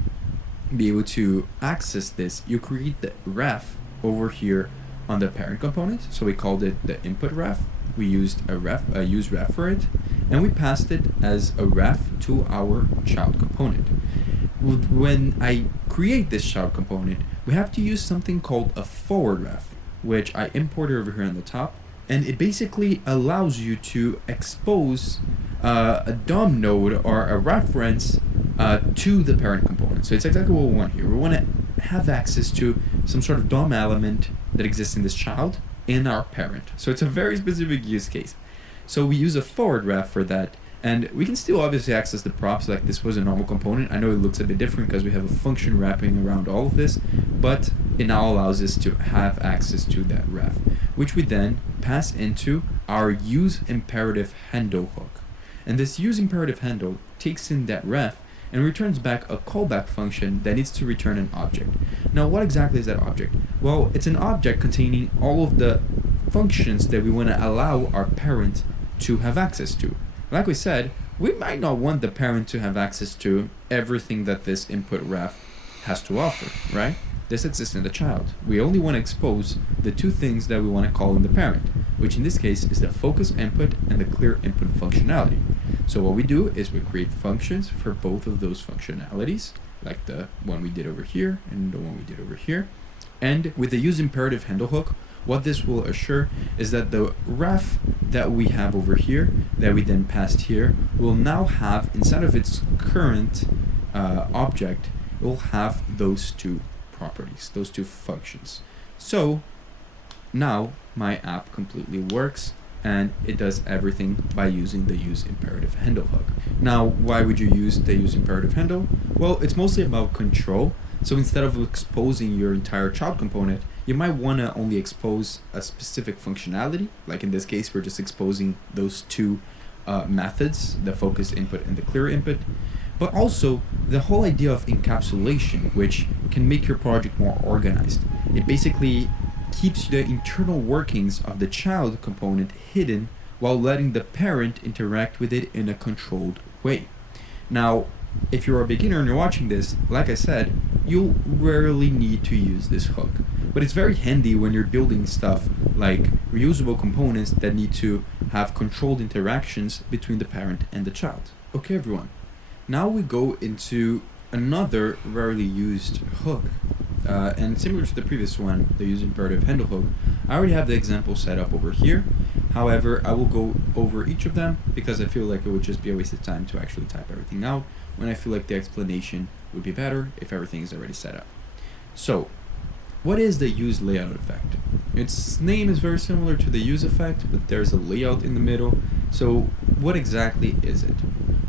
be able to access this, you create the ref over here on the parent component. So we called it the input ref. We used a use ref for it, and we passed it as a ref to our child component. When I create this child component, we have to use something called a forward ref, which I imported over here on the top, and it basically allows you to expose a DOM node or a reference to the parent component. So it's exactly what we want here. We want to have access to some sort of DOM element that exists in this child in our parent. So it's a very specific use case. So we use a forward ref for that, and we can still obviously access the props like this was a normal component. I know it looks a bit different because we have a function wrapping around all of this, but it now allows us to have access to that ref, which we then pass into our use imperative handle hook. And this use imperative handle takes in that ref and returns back a callback function that needs to return an object. Now, what exactly is that object? Well, it's an object containing all of the functions that we want to allow our parent to have access to. Like we said, we might not want the parent to have access to everything that this input ref has to offer, right? This exists in the child. We only want to expose the two things that we want to call in the parent, which in this case is the focus input and the clear input functionality. So what we do is we create functions for both of those functionalities, like the one we did over here and the one we did over here. And with the use imperative handle hook, what this will assure is that the ref that we have over here, that we then passed here, will now have, instead of its current object, it will have those two properties, those two functions. So now my app completely works, and it does everything by using the use imperative handle hook. Now, why would you use the use imperative handle? Well, it's mostly about control. So instead of exposing your entire child component, you might want to only expose a specific functionality. Like in this case, we're just exposing those two methods, the focus input and the clear input. But also the whole idea of encapsulation, which can make your project more organized. It basically keeps the internal workings of the child component hidden while letting the parent interact with it in a controlled way. Now, if you're a beginner and you're watching this, like I said, you'll rarely need to use this hook. But it's very handy when you're building stuff like reusable components that need to have controlled interactions between the parent and the child. Okay, everyone. Now we go into another rarely used hook. And similar to the previous one, the use imperative handle hook, I already have the example set up over here. However, I will go over each of them because I feel like it would just be a waste of time to actually type everything out when I feel like the explanation would be better if everything is already set up. So, what is the use layout effect? Its name is very similar to the use effect, but there's a layout in the middle. So, what exactly is it?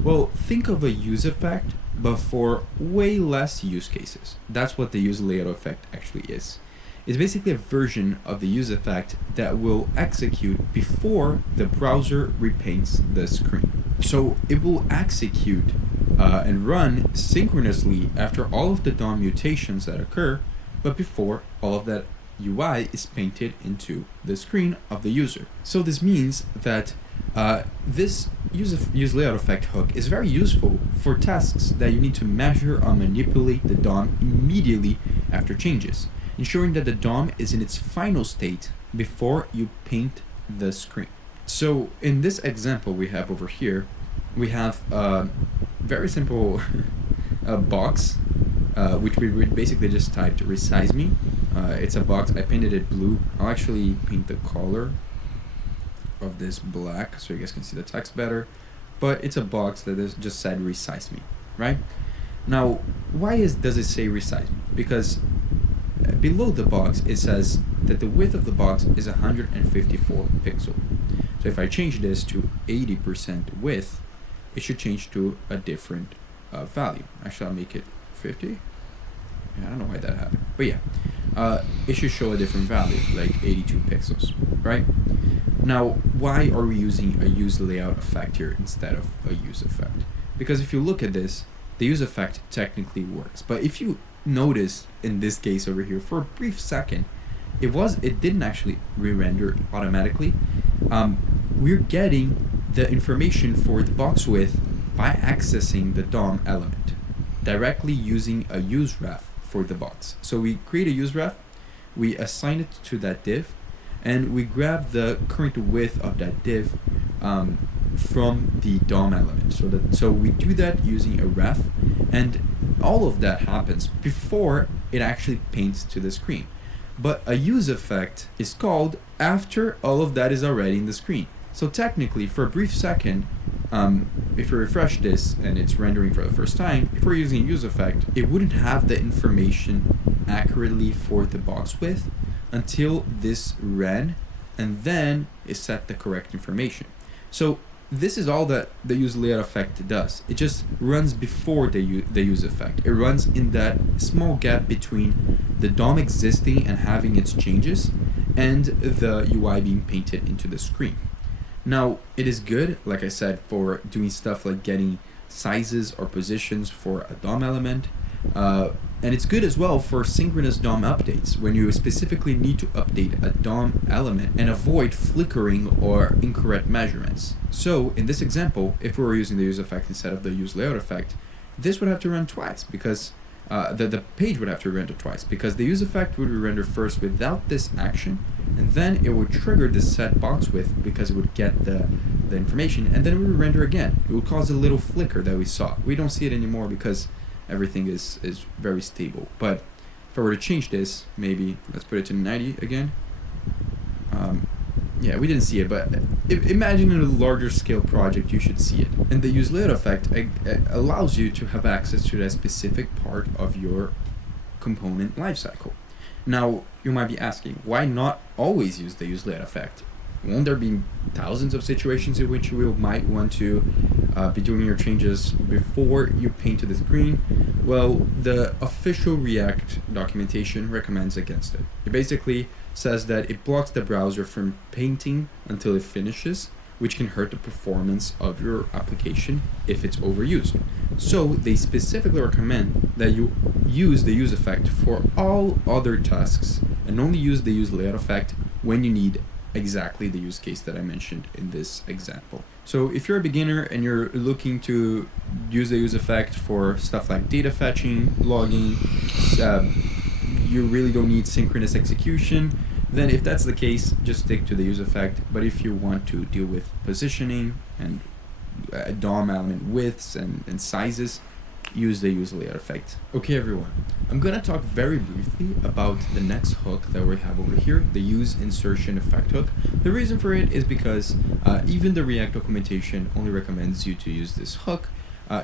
Well, think of a use effect, but for way less use cases. That's what the use layout effect actually is. It's basically a version of the use effect that will execute before the browser repaints the screen. So it will execute and run synchronously after all of the DOM mutations that occur, but before all of that UI is painted into the screen of the user. So this means that this use layout effect hook is very useful for tasks that you need to measure or manipulate the DOM immediately after changes, ensuring that the DOM is in its final state before you paint the screen. So in this example we have over here, we have a very simple box, which we would basically just typed resize me. It's a box. I painted it blue. I'll actually paint the color of this black so you guys can see the text better, but it's a box that is just said resize me, right? Now, why does it say resize me? Because below the box it says that the width of the box is 154 pixel. So if I change this to 80% width, it should change to a different value. Actually, I'll make it 50. Yeah, I don't know why that happened, but yeah, it should show a different value, like 82 pixels, right? Now, why are we using a use layout effect here instead of a use effect? Because if you look at this, the use effect technically works, but if you notice in this case over here, for a brief second, it didn't actually re-render automatically. We're getting the information for the box width by accessing the DOM element directly using a use ref for the box. So we create a use ref, we assign it to that div, and we grab the current width of that div from the DOM element. So we do that using a ref, and all of that happens before it actually paints to the screen. But a use effect is called after all of that is already in the screen. So technically, for a brief second, if we refresh this and it's rendering for the first time, if we're using a use effect, it wouldn't have the information accurately for the box width until this ran, and then it set the correct information. So this is all that the use layout effect does. It just runs before the use effect. It runs in that small gap between the DOM existing and having its changes and the UI being painted into the screen. Now, it is good, like I said, for doing stuff like getting sizes or positions for a DOM element. And it's good as well for synchronous DOM updates when you specifically need to update a DOM element and avoid flickering or incorrect measurements. So in this example, if we were using the use effect instead of the use layout effect, this would have to run twice because the page would have to render twice because the use effect would render first without this action, and then it would trigger the set box width because it would get the information, and then it would render again. It would cause a little flicker that we saw. We don't see it anymore because everything is very stable. But if I were to change this, maybe let's put it to 90 again. Yeah, we didn't see it, but imagine in a larger scale project, you should see it. And the use layout effect allows you to have access to that specific part of your component lifecycle. Now, you might be asking, why not always use the use layout effect? Won't there be thousands of situations in which you might want to be doing your changes before you paint to the screen? Well, the official React documentation recommends against it. It basically says that it blocks the browser from painting until it finishes, which can hurt the performance of your application if it's overused. So they specifically recommend that you use the use effect for all other tasks and only use the use layout effect when you need exactly the use case that I mentioned in this example. So if you're a beginner and you're looking to use the use effect for stuff like data fetching, logging, you really don't need synchronous execution, then if that's the case, just stick to the use effect. But if you want to deal with positioning and DOM element widths and sizes, use the use layout effect. Okay everyone, I'm gonna talk very briefly about the next hook that we have over here, the use insertion effect hook. The reason for it is because even the React documentation only recommends you to use this hook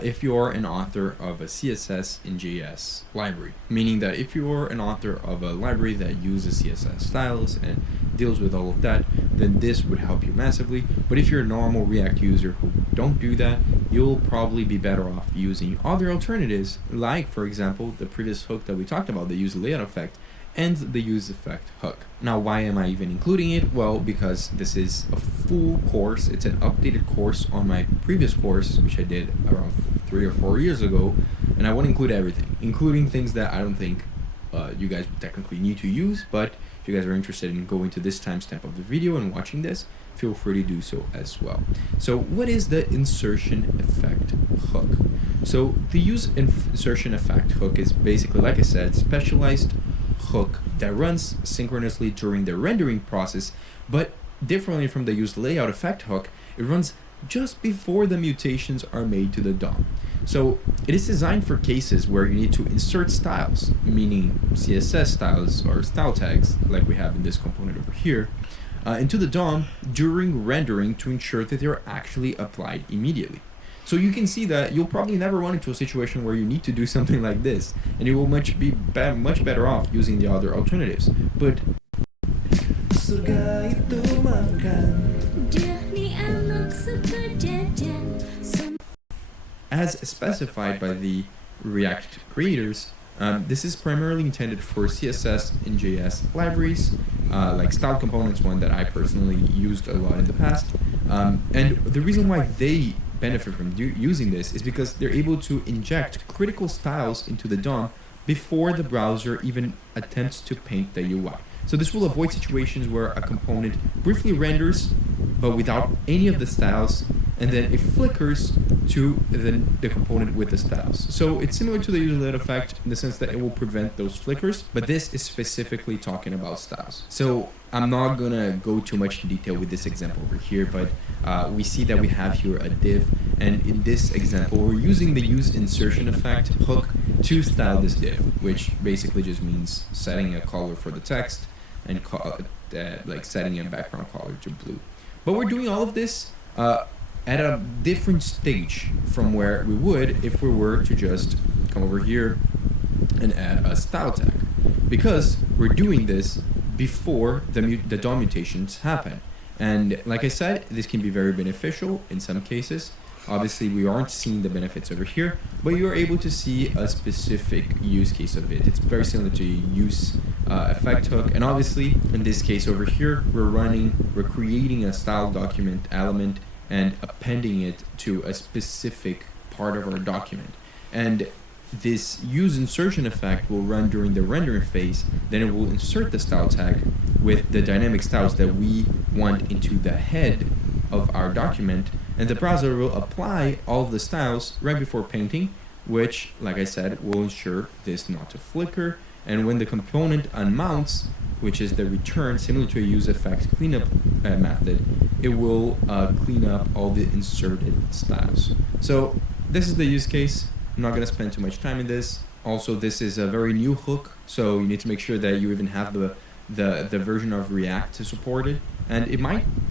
if you're an author of a CSS in JS library, meaning that if you're an author of a library that uses CSS styles and deals with all of that, then this would help you massively. But if you're a normal React user who don't do that, you'll probably be better off using other alternatives, like for example the previous hook that we talked about, the use layout effect and the use effect hook. Now why am I even including it? Well, because this is a full course, it's an updated course on my previous course, which I did around 3 or 4 years ago, and I want to include everything, including things that I don't think you guys would technically need to use, but if you guys are interested in going to this timestamp of the video and watching this, feel free to do so as well. So what is the insertion effect hook? So the use insertion effect hook is basically, like I said, specialized hook that runs synchronously during the rendering process, but differently from the use layout effect hook, it runs just before the mutations are made to the DOM. So it is designed for cases where you need to insert styles, meaning CSS styles or style tags, like we have in this component over here, into the DOM during rendering to ensure that they're actually applied immediately. So you can see that you'll probably never run into a situation where you need to do something like this, and you will much better off using the other alternatives. But as specified by the React creators, this is primarily intended for CSS and JS libraries, like style components, one that I personally used a lot in the past. And the reason why they benefit from using this is because they're able to inject critical styles into the DOM before the browser even attempts to paint the UI. So this will avoid situations where a component briefly renders but without any of the styles, and then it flickers to the component with the styles. So it's similar to the use layout effect in the sense that it will prevent those flickers, but this is specifically talking about styles. So I'm not gonna go too much in detail with this example over here, but we see that we have here a div, and in this example we're using the use insertion effect hook to style this div, which basically just means setting a color for the text and like setting a background color to blue. But we're doing all of this at a different stage from where we would if we were to just come over here and add a style tag, because we're doing this before the DOM mutations happen. And like I said, this can be very beneficial in some cases. Obviously, we aren't seeing the benefits over here, but you're able to see a specific use case of it. It's very similar to use effect hook. And obviously, in this case over here, we're creating a style document element and appending it to a specific part of our document. And this use insertion effect will run during the rendering phase, then it will insert the style tag with the dynamic styles that we want into the head of our document, and the browser will apply all of the styles right before painting, which, like I said, will ensure this not to flicker. And when the component unmounts, which is the return, similar to a use effect cleanup method, it will clean up all the inserted styles. So this is the use case. I'm not going to spend too much time in this. Also, this is a very new hook, so you need to make sure that you even have the version of React to support it. And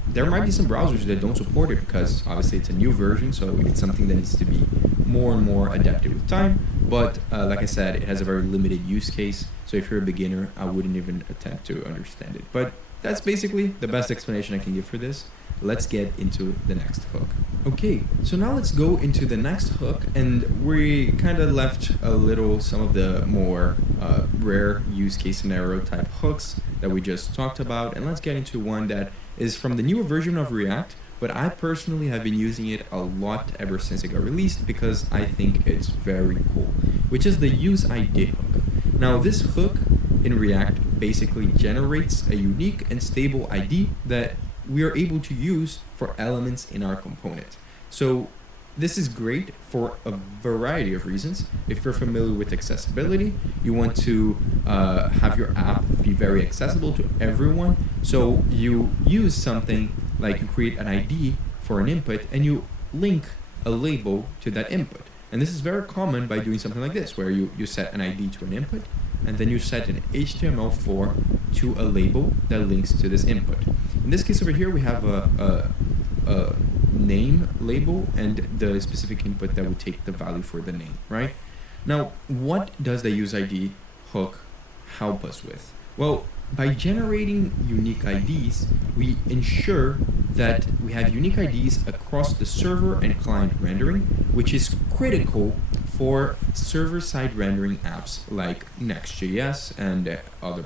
there might be some browsers that don't support it because obviously it's a new version, so it's something that needs to be more and more adapted with time. But like I said, it has a very limited use case, so if you're a beginner, I wouldn't even attempt to understand it. But that's basically the best explanation I can give for this. Let's get into the next hook. Okay, so now let's go into the next hook, and we kind of left a little some of the more rare use case scenario type hooks that we just talked about, and let's get into one that is from the newer version of React, but I personally have been using it a lot ever since it got released because I think it's very cool, which is the use ID hook. Now this hook in React basically generates a unique and stable ID that we are able to use for elements in our component. So this is great for a variety of reasons. If you're familiar with accessibility, you want to have your app be very accessible to everyone. So you use something like you create an ID for an input and you link a label to that input. And this is very common by doing something like this, where you set an ID to an input and then you set an HTML4 to a label that links to this input. In this case over here, we have a name label and the specific input that would take the value for the name, right? Now, what does the useID hook help us with? Well, by generating unique IDs, we ensure that we have unique IDs across the server and client rendering, which is critical for server-side rendering apps like Next.js and other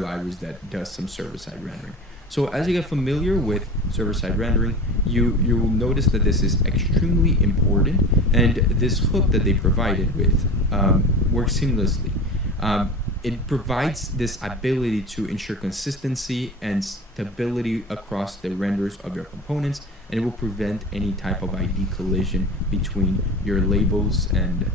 libraries that does some server-side rendering. So as you get familiar with server-side rendering, you will notice that this is extremely important, and this hook that they provided with works seamlessly. It provides this ability to ensure consistency and stability across the renders of your components, and it will prevent any type of ID collision between your labels and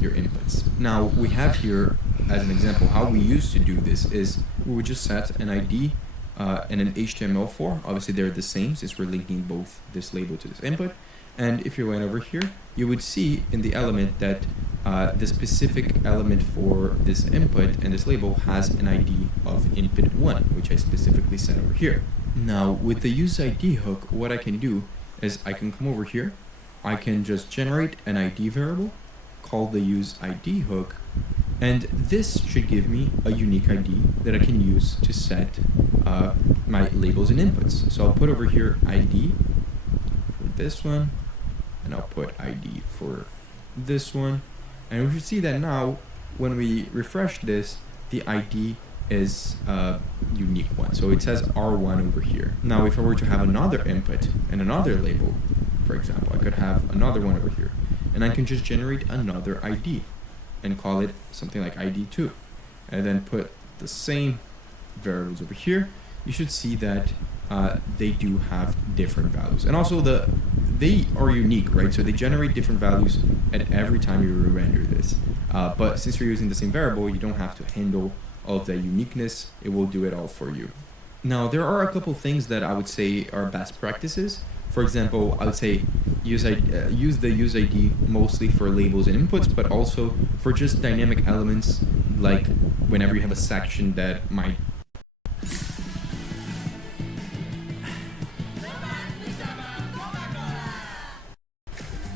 your inputs. Now, we have here, as an example, how we used to do this is we would just set an ID and an HTML4. Obviously, they're the same since we're linking both this label to this input. And if you went over here, you would see in the element that the specific element for this input and this label has an ID of input 1, which I specifically set over here. Now, with the useID hook, what I can do is I can come over here, I can just generate an ID variable, call the useID hook, and this should give me a unique ID that I can use to set my labels and inputs. So I'll put over here ID for this one, and I'll put ID for this one. And we should see that now, when we refresh this, the ID is a unique one. So it says R1 over here. Now, if I were to have another input and another label, for example, I could have another one over here, and I can just generate another ID and call it something like ID2, and then put the same variables over here. You should see that they do have different values, and also they are unique, right? So they generate different values at every time you render this. But since you're using the same variable, you don't have to handle all of that uniqueness. It will do it all for you. Now, there are a couple things that I would say are best practices. For example, I would say use the useID mostly for labels and inputs, but also for just dynamic elements, like whenever you have a section that might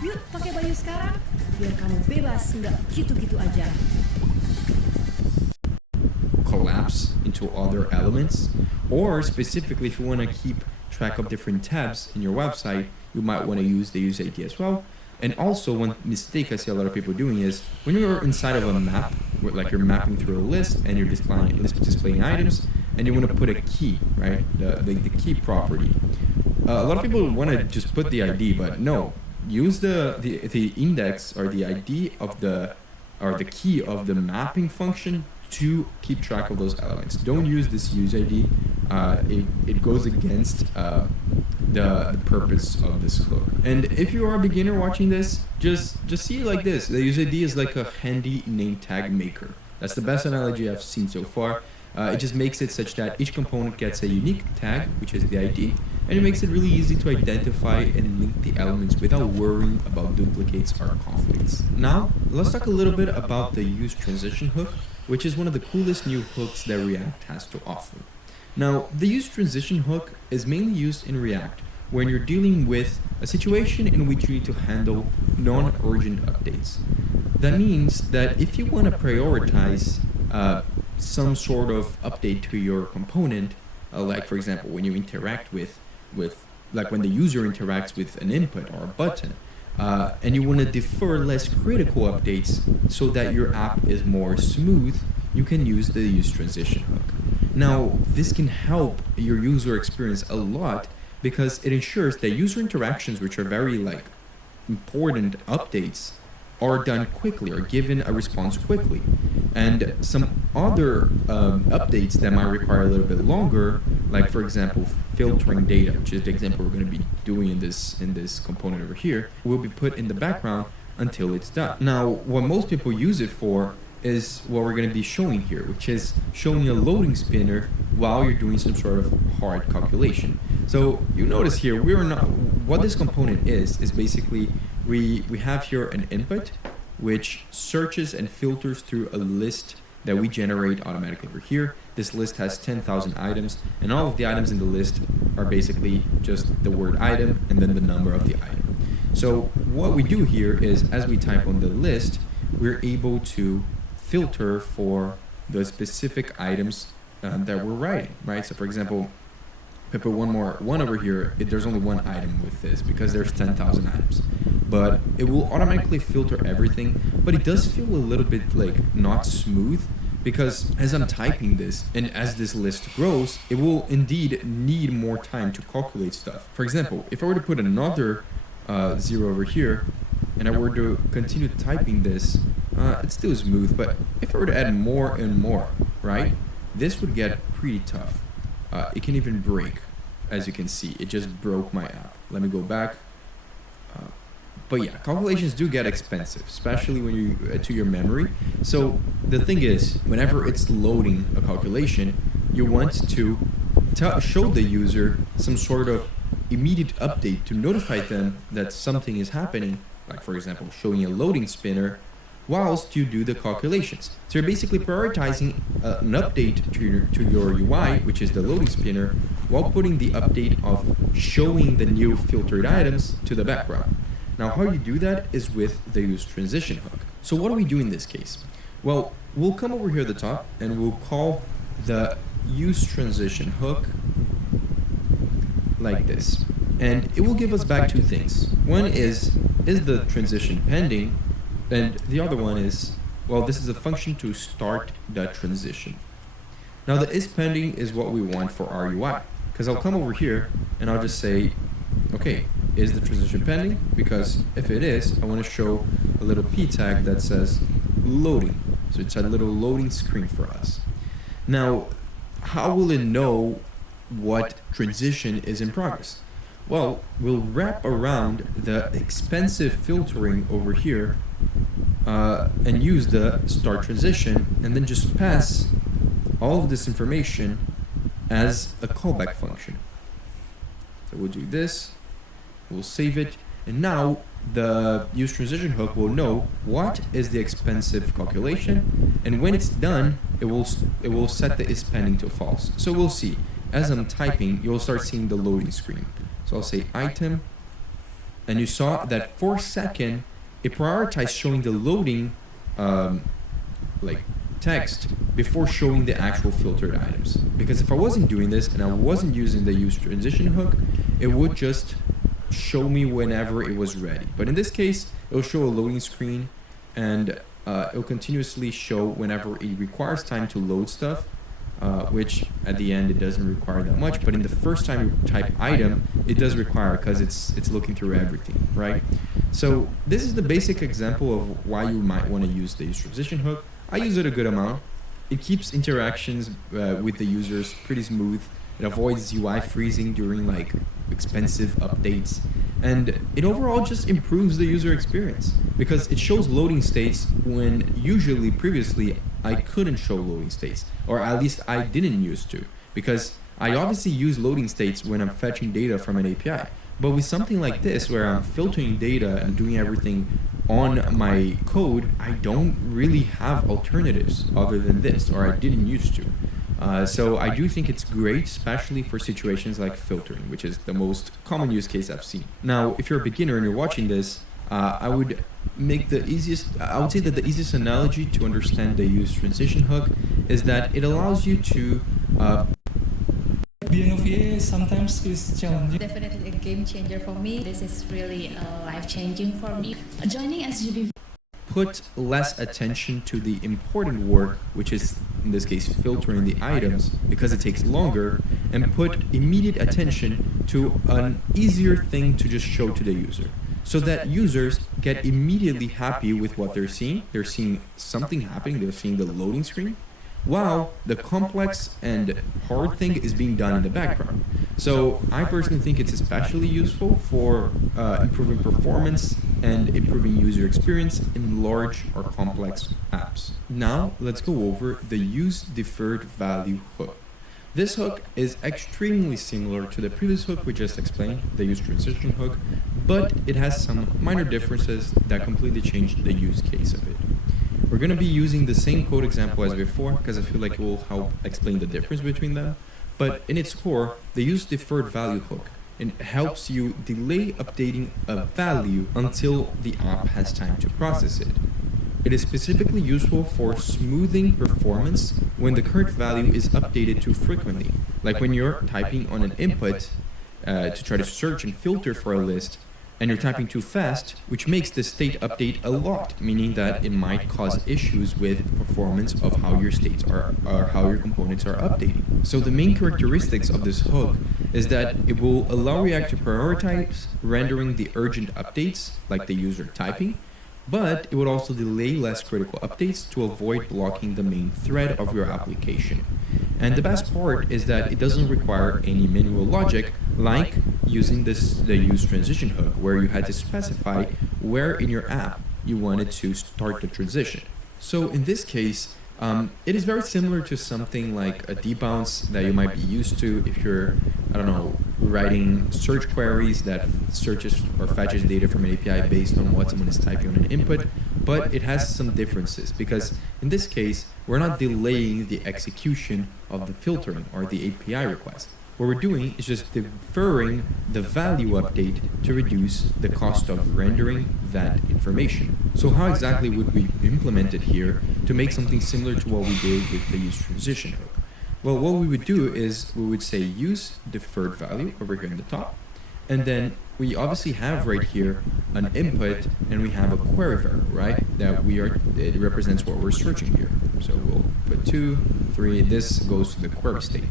Yuk pakai baju sekarang, biar kamu bebas, nggak gitu-gitu aja. collapse into other elements, or specifically if you want to keep track of different tabs in your website, you might want to use the useID as well. And also, one mistake I see a lot of people doing is when you're inside of a map, like you're mapping through a list and you're displaying items, and you want to put a key, right? The key property. A lot of people want to just put the ID, but no, use the index or the ID of the key of the mapping function to keep track of those elements. Don't use this useID. It goes against the purpose of this hook. And if you are a beginner watching this, just see it like this. The useID is like a handy name tag maker. That's the best analogy I've seen so far. It just makes it such that each component gets a unique tag, which is the ID, and it makes it really easy to identify and link the elements without worrying about duplicates or conflicts. Now, let's talk a little bit about the use transition hook, which is one of the coolest new hooks that React has to offer. Now, the use transition hook is mainly used in React when you're dealing with a situation in which you need to handle non-urgent updates. That means that if you want to prioritize some sort of update to your component, like for example, when you interact with like when the user interacts with an input or a button, and you want to defer less critical updates so that your app is more smooth, you can use the use transition hook. Now, this can help your user experience a lot because it ensures that user interactions, which are very like important updates, are done quickly or given a response quickly. And some other updates that might require a little bit longer like for example, filtering data, which is the example we're going to be doing in this component over here, will be put in the background until it's done. Now, what most people use it for is what we're going to be showing here, which is showing a loading spinner while you're doing some sort of hard calculation. So you notice here, we are not, what this component is basically we have here an input which searches and filters through a list that we generate automatically over here. This list has 10,000 items, and all of the items in the list are basically just the word item and then the number of the item. So what we do here is, as we type on the list, we're able to filter for the specific items that we're writing, right? So for example, if I put one over here, there's only one item with this because there's 10,000 items. But it will automatically filter everything, but it does feel a little bit like not smooth, because as I'm typing this and as this list grows, it will indeed need more time to calculate stuff. For example, if I were to put another 0 over here and I were to continue typing this, it's still smooth, but if I were to add more and more, right, this would get pretty tough. It can even break, as you can see. It just broke my app. Let me go back. But yeah, calculations do get expensive, especially when you to your memory. So the thing is, whenever it's loading a calculation, you want to show the user some sort of immediate update to notify them that something is happening. Like for example, showing a loading spinner whilst you do the calculations. So you're basically prioritizing an update to your UI, which is the loading spinner, while putting the update of showing the new filtered items to the background. Now, how you do that is with the use transition hook. So what do we do in this case? Well, we'll come over here at the top and we'll call the use transition hook like this. And it will give us back two things. One is the transition pending? And the other one is, well, this is a function to start the transition. Now the is pending is what we want for our UI, because I'll come over here and I'll just say, okay, is the transition pending? Because if it is, I want to show a little p tag that says loading. So it's a little loading screen for us. Now, how will it know what transition is in progress? Well, we'll wrap around the expensive filtering over here and use the start transition, and then just pass all of this information as a callback function. So we'll do this, we'll save it, and now the use transition hook will know what is the expensive calculation, and when it's done, it will set the is pending to false. So we'll see, as I'm typing, you'll start seeing the loading screen. So I'll say item, and you saw that for a second, it prioritized showing the loading like text before showing the actual filtered items. Because if I wasn't doing this and I wasn't using the use transition hook, it would just show me whenever it was ready. But in this case, it'll show a loading screen, and it'll continuously show whenever it requires time to load stuff. Which at the end it doesn't require that much, but in the first time you type item, it does require, because it's looking through everything, right? So this is the basic example of why you might want to use the use transition hook. I use it a good amount. It keeps interactions with the users pretty smooth. It avoids UI freezing during like expensive updates, and it overall just improves the user experience, because it shows loading states when usually previously I couldn't show loading states, or at least I didn't used to, because I obviously use loading states when I'm fetching data from an API. But with something like this, where I'm filtering data and doing everything on my code, I don't really have alternatives other than this, or I didn't used to. So I do think it's great, especially for situations like filtering, which is the most common use case I've seen. Now, if you're a beginner and you're watching this, I would say that the easiest analogy to understand the use transition hook is that it allows you to being a VA sometimes is challenging. Definitely a game changer for me. This is really life-changing for me. Joining SGB. Put less attention to the important work, which is in this case filtering the items, because it takes longer, and put immediate attention to an easier thing to just show to the user, so that users get immediately happy with what they're seeing. They're seeing something happening, they're seeing the loading screen, while the complex and hard thing is being done in the background. So I personally think it's especially useful for improving performance and improving user experience in large or complex apps. Now let's go over the use deferred value hook. This hook is extremely similar to the previous hook we just explained, the use transition hook, but it has some minor differences that completely change the use case of it. We're going to be using the same code example as before because I feel like it will help explain the difference between them, but in its core, the use deferred value hook helps you delay updating a value until the app has time to process it. It is specifically useful for smoothing performance when the current value is updated too frequently, like when you're typing on an input to try to search and filter for a list, and you're typing too fast, which makes the state update a lot, meaning that it might cause issues with performance of how your states are or how your components are updating. So the main characteristics of this hook is that it will allow React to prioritize rendering the urgent updates, like the user typing, but it would also delay less critical updates to avoid blocking the main thread of your application. And the best part is that it doesn't require any manual logic like using the use transition hook, where you had to specify where in your app you wanted to start the transition. So in this case, it is very similar to something like a debounce that you might be used to if you're, writing search queries that searches or fetches data from an API based on what someone is typing on an input, but it has some differences because in this case, we're not delaying the execution of the filtering or the API request. What we're doing is just deferring the value update to reduce the cost of rendering that information. So how exactly would we implement it here to make something similar to what we did with the use transition hook? Well, what we would do is we would say use deferred value over here in the top, and then we obviously have right here an input and we have a query variable, right? It represents what we're searching here. So we'll put 2, 3, this goes to the query state.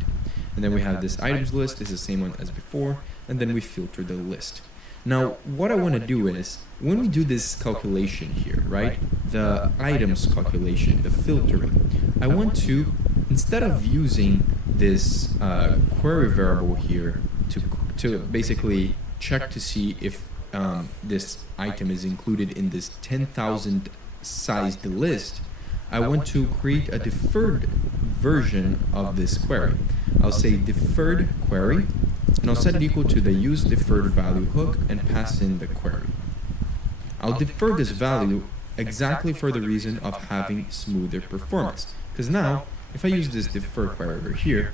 And then we have this items list, is the same one as before, and then we filter the list. Now, what I want to do is, when we do this calculation here, right, the items calculation, the filtering, I want to, instead of using this query variable here to basically check to see if this item is included in this 10,000 sized list, I want to create a deferred version of this query. I'll say deferred query, and I'll set it equal to the use deferred value hook and pass in the query. I'll defer this value exactly for the reason of having smoother performance. Because now, if I use this defer query over here,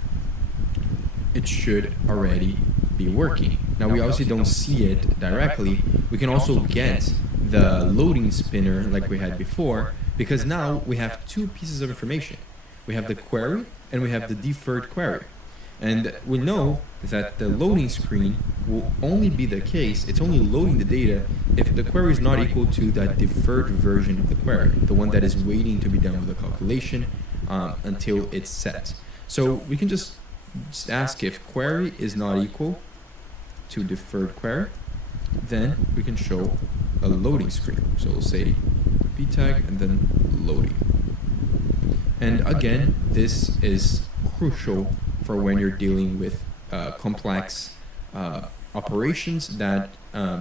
it should already be working. Now we obviously don't see it directly. We can also get the loading spinner like we had before, because now we have two pieces of information. We have the query and we have the deferred query. And we know that the loading screen will only be the case, it's only loading the data if the query is not equal to that deferred version of the query, the one that is waiting to be done with the calculation until it's set. So we can just ask if query is not equal to deferred query, then we can show a loading screen. So we'll say p tag and then loading. And again, this is crucial for when you're dealing with complex operations that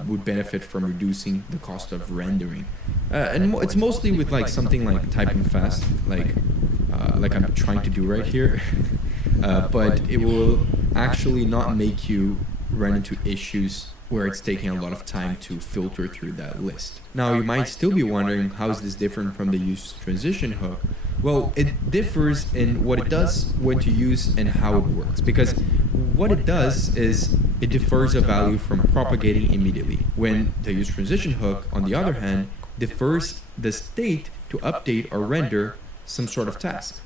would benefit from reducing the cost of rendering. And it's mostly with like something like typing fast, like I'm trying to do right here, but it will actually not make you run into issues where it's taking a lot of time to filter through that list. Now you might still be wondering, how is this different from the use transition hook? Well, it differs in what it does, when to use, and how it works. Because what it does is it defers a value from propagating immediately, when the use transition hook, on the other hand, defers the state to update or render some sort of task.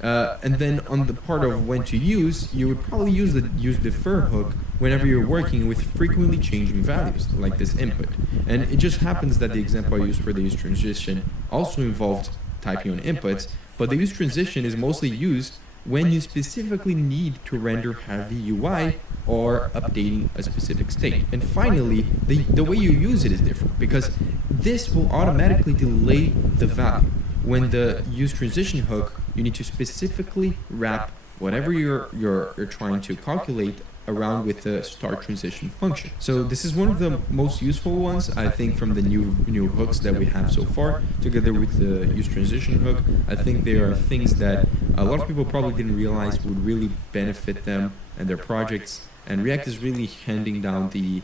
And then on the part of when to use, you would probably use the use defer hook whenever you're working with frequently changing values, like this input. And it just happens that the example I used for the use transition also involved typing on inputs, but the use transition is mostly used when you specifically need to render heavy UI or updating a specific state. And finally, the way you use it is different, because this will automatically delay the value. When the use transition hook you need to specifically wrap whatever you're trying to calculate around with the start transition function. So this is one of the most useful ones, I think, from the new hooks that we have so far, together with the use transition hook. I think there are things that a lot of people probably didn't realize would really benefit them and their projects, and React is really handing down the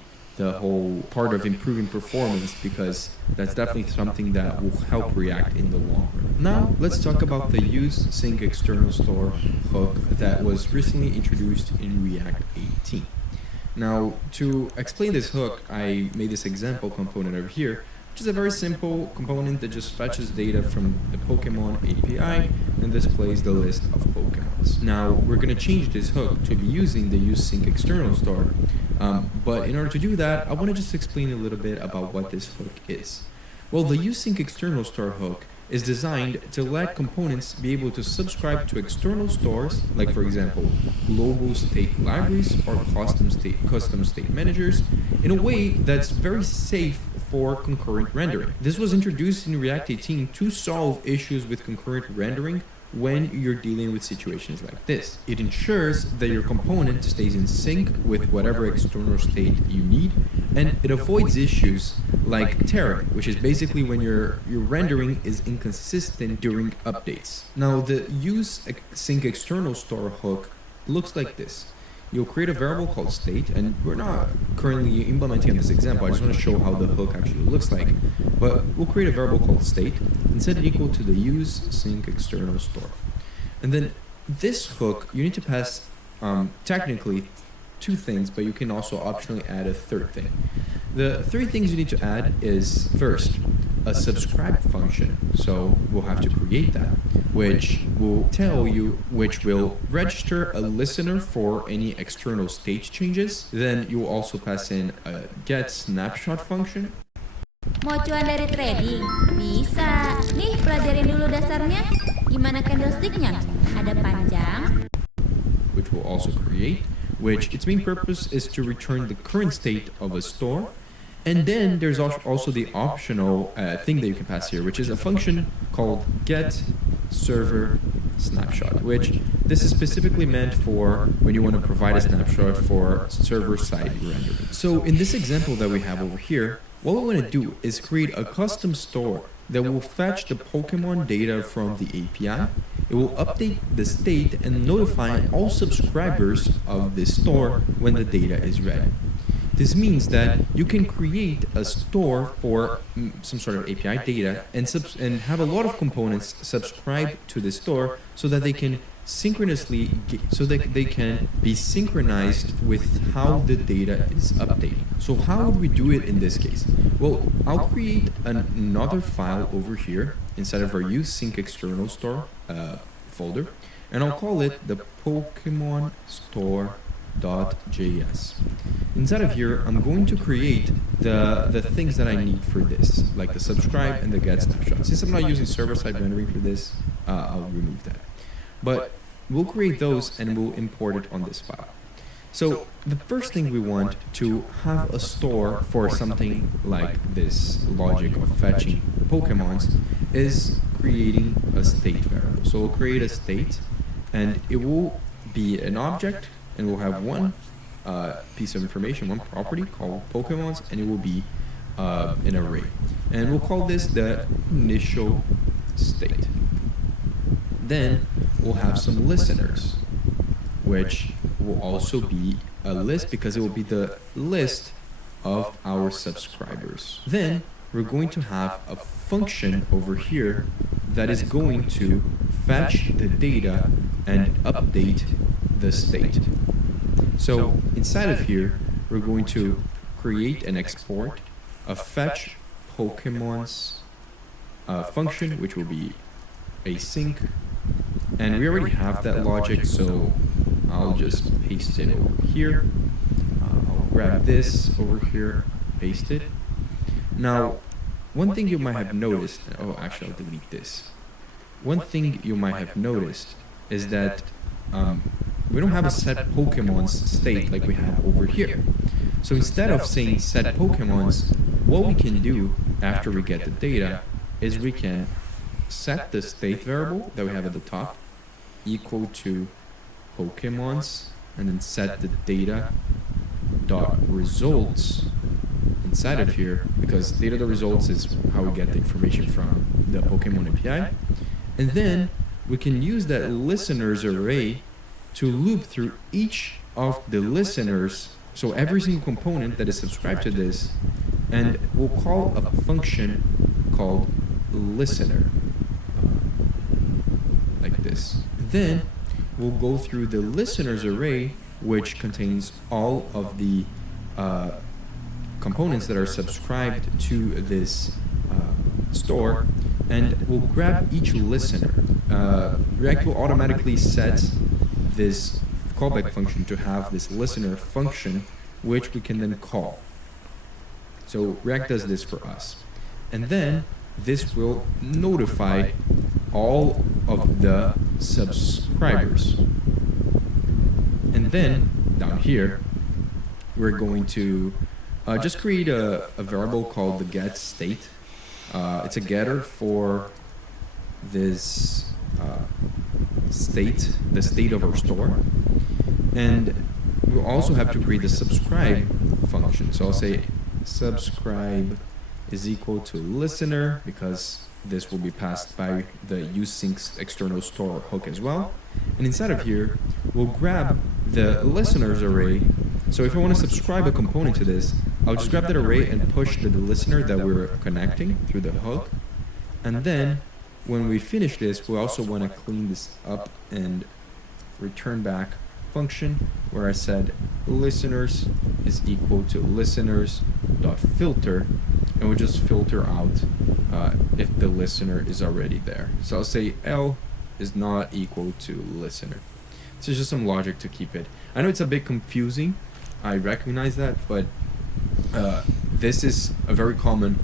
whole part of improving performance, because that's definitely something that will help React in the long run. Now, let's talk about the use sync external store hook that was recently introduced in React 18. Now, to explain this hook, I made this example component over here, which is a very simple component that just fetches data from the Pokemon API and displays the list of Pokemons. Now, we're going to change this hook to be using the useSync external store, but in order to do that, I want to just explain a little bit about what this hook is. Well, the useSync external store hook is designed to let components be able to subscribe to external stores, like for example, global state libraries or custom state managers, in a way that's very safe for concurrent rendering. This was introduced in React 18 to solve issues with concurrent rendering when you're dealing with situations like this. It ensures that your component stays in sync with whatever external state you need, and it avoids issues like tearing, which is basically when your rendering is inconsistent during updates. Now, the use sync external store hook looks like this. You'll create a variable called state, and we're not currently implementing in this example. I just want to show how the hook actually looks like. But we'll create a variable called state and set it equal to the use sync external store. And then this hook, you need to pass technically two things, but you can also optionally add a third thing. The three things you need to add is, first, a subscribe function. So we'll have to create that, which will register a listener for any external state changes. Then you will also pass in a get snapshot function. Mau cuan dari trading? Bisa. Nih, pelajarin dulu dasarnya. Gimana candlesticknya? Ada panjang. Which will also create, which its main purpose is to return the current state of a store. And then there's also the optional thing that you can pass here, which is a function called getServerSnapshot, which this is specifically meant for when you want to provide a snapshot for server-side rendering. So in this example that we have over here, what we want to do is create a custom store that will fetch the Pokemon data from the API. It will update the state and notify all subscribers of this store when the data is ready. This means that you can create a store for some sort of API data and have a lot of components subscribe to the store so that they can be synchronized with how the data is updating. So how would we do it in this case? Well, I'll create another file over here inside of our use sync external store folder, and I'll call it the Pokemon store.js. Inside of here, I'm going to create the things that I need for this, like the subscribe and the get snapshot. Since I'm not using server-side rendering for this, I'll remove that. But we'll create those and we'll import it on this file. So the first thing we want to have a store for something like this logic of fetching Pokemons is creating a state variable. So we'll create a state, and it will be an object, and we'll have one piece of information, one property called Pokemons, and it will be an array. And we'll call this the initial state. Then we'll have some listeners, which will also be a list because it will be the list of our subscribers. Then we're going to have a function over here that is going to fetch the data and update the state. So inside of here, we're going to create and export a fetch Pokemon's function, which will be async. And we already have that logic, so I'll just paste it over here. I'll grab this over here, paste it. Now, one thing you might have noticed, actually I'll delete this. One thing you might have noticed is that we don't have a set Pokemon's state like we have over here. So instead of saying set Pokemon's, what we can do after we get the data is we can set the state variable that we have at the top equal to Pokemons, and then set the data dot results inside of here, because data dot results is how we get the information from the Pokemon API. And then we can use that listeners array to loop through each of the listeners, so every single component that is subscribed to this, and we'll call a function called listener, like this. Then we'll go through the listeners array, which contains all of the components that are subscribed to this store, and we'll grab each listener. React will automatically set this callback function to have this listener function, which we can then call. So React does this for us. And then this will notify all of the subscribers. And then down here, we're going to just create a variable called the get state. It's a getter for this state, the state of our store. And we'll also have to create the subscribe function. So I'll say subscribe is equal to listener, because this will be passed by the useSync external store hook as well. And inside of here, we'll grab the listeners array. So if I want to subscribe a component to this, I'll just grab that array and push the listener that we're connecting through the hook. And then when we finish this, we also want to clean this up and return back function where I said listeners is equal to listeners.filter, and we'll just filter out if the listener is already there. So I'll say L is not equal to listener. So it's just some logic to keep it. I know it's a bit confusing, I recognize that, but this is a very common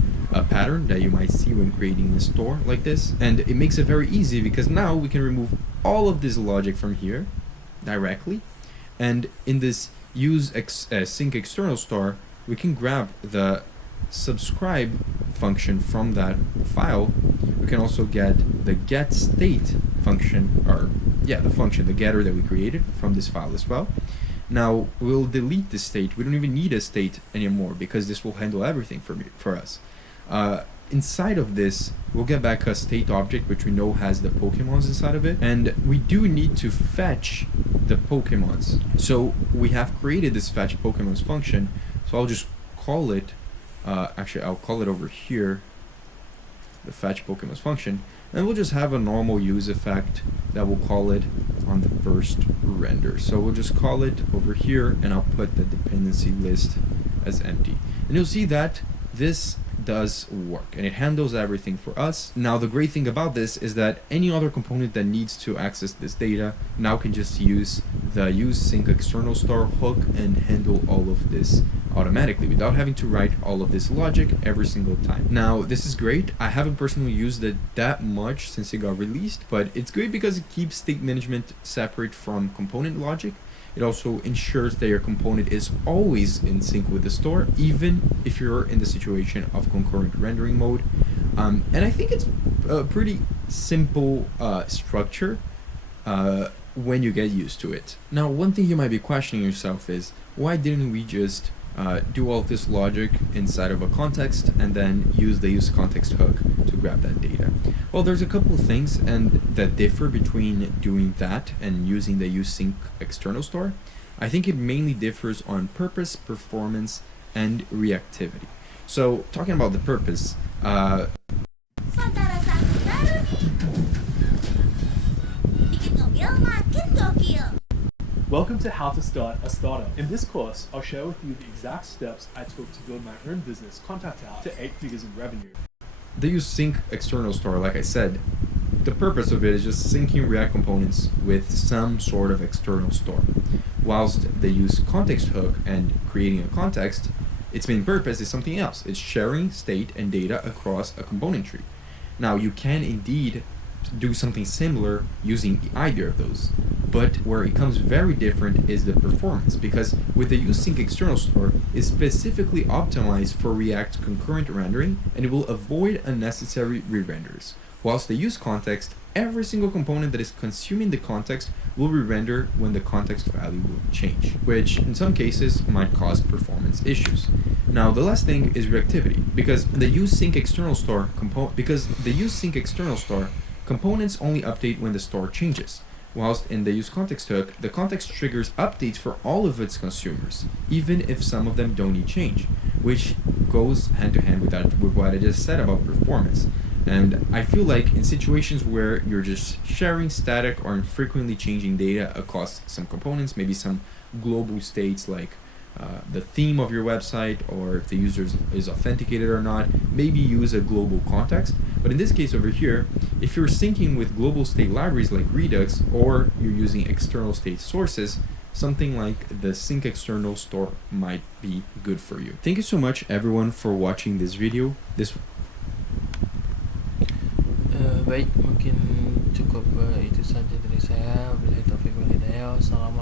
pattern that you might see when creating a store like this, and it makes it very easy because now we can remove all of this logic from here directly, and in this sync external store we can grab the subscribe function from that file. We can also get the get state function, or the function, the getter that we created from this file as well. Now we'll delete the state. We don't even need a state anymore because this will handle everything for us. Inside of this, we'll get back a state object which we know has the Pokemons inside of it, and we do need to fetch the Pokemons. So we have created this fetch Pokemons function, so I'll just call it, actually I'll call it over here, the fetch Pokemons function, and we'll just have a normal use effect that we'll call it on the first render. So we'll just call it over here, and I'll put the dependency list as empty. And you'll see that this does work and it handles everything for us. Now the great thing about this is that any other component that needs to access this data now can just use the useSync external store hook and handle all of this automatically without having to write all of this logic every single time. Now this is great. I haven't personally used it that much since it got released, but it's great because it keeps state management separate from component logic. It also ensures that your component is always in sync with the store, even if you're in the situation of concurrent rendering mode. And I think it's a pretty simple structure when you get used to it. Now, one thing you might be questioning yourself is, why didn't we just do all of this logic inside of a context and then use the useContext hook to grab that data? Well, there's a couple of things that differ between doing that and using the useSync external store. I think it mainly differs on purpose, performance, and reactivity. So, talking about the purpose, Welcome to How to Start a Startup. In this course, I'll share with you the exact steps I took to build my own business, Contact Out, to 8 figures in revenue. The useSync external store, like I said, the purpose of it is just syncing React components with some sort of external store. Whilst the useContext hook and creating a context, its main purpose is something else. It's sharing state and data across a component tree. Now, you can indeed do something similar using either of those, but where it becomes very different is the performance, because with the useSync external store is specifically optimized for React concurrent rendering, and it will avoid unnecessary re-renders. whilst the use context, every single component that is consuming the context will be rendered when the context value will change, which in some cases might cause performance issues. Now, the last thing is reactivity, because the use sync external store components only update when the store changes, whilst in the use context hook, the context triggers updates for all of its consumers, even if some of them don't need change, which goes hand to hand with what I just said about performance. And I feel like in situations where you're just sharing static or infrequently changing data across some components, maybe some global states like the theme of your website, or if the user is authenticated or not, maybe use a global context. But in this case over here, if you're syncing with global state libraries like Redux, or you're using external state sources, something like the sync external store might be good for you. Thank you so much everyone for watching this video. Baik, mungkin cukup itu saja dari saya. Wabillahi taufiq wal hidayah. Wassalamualaikum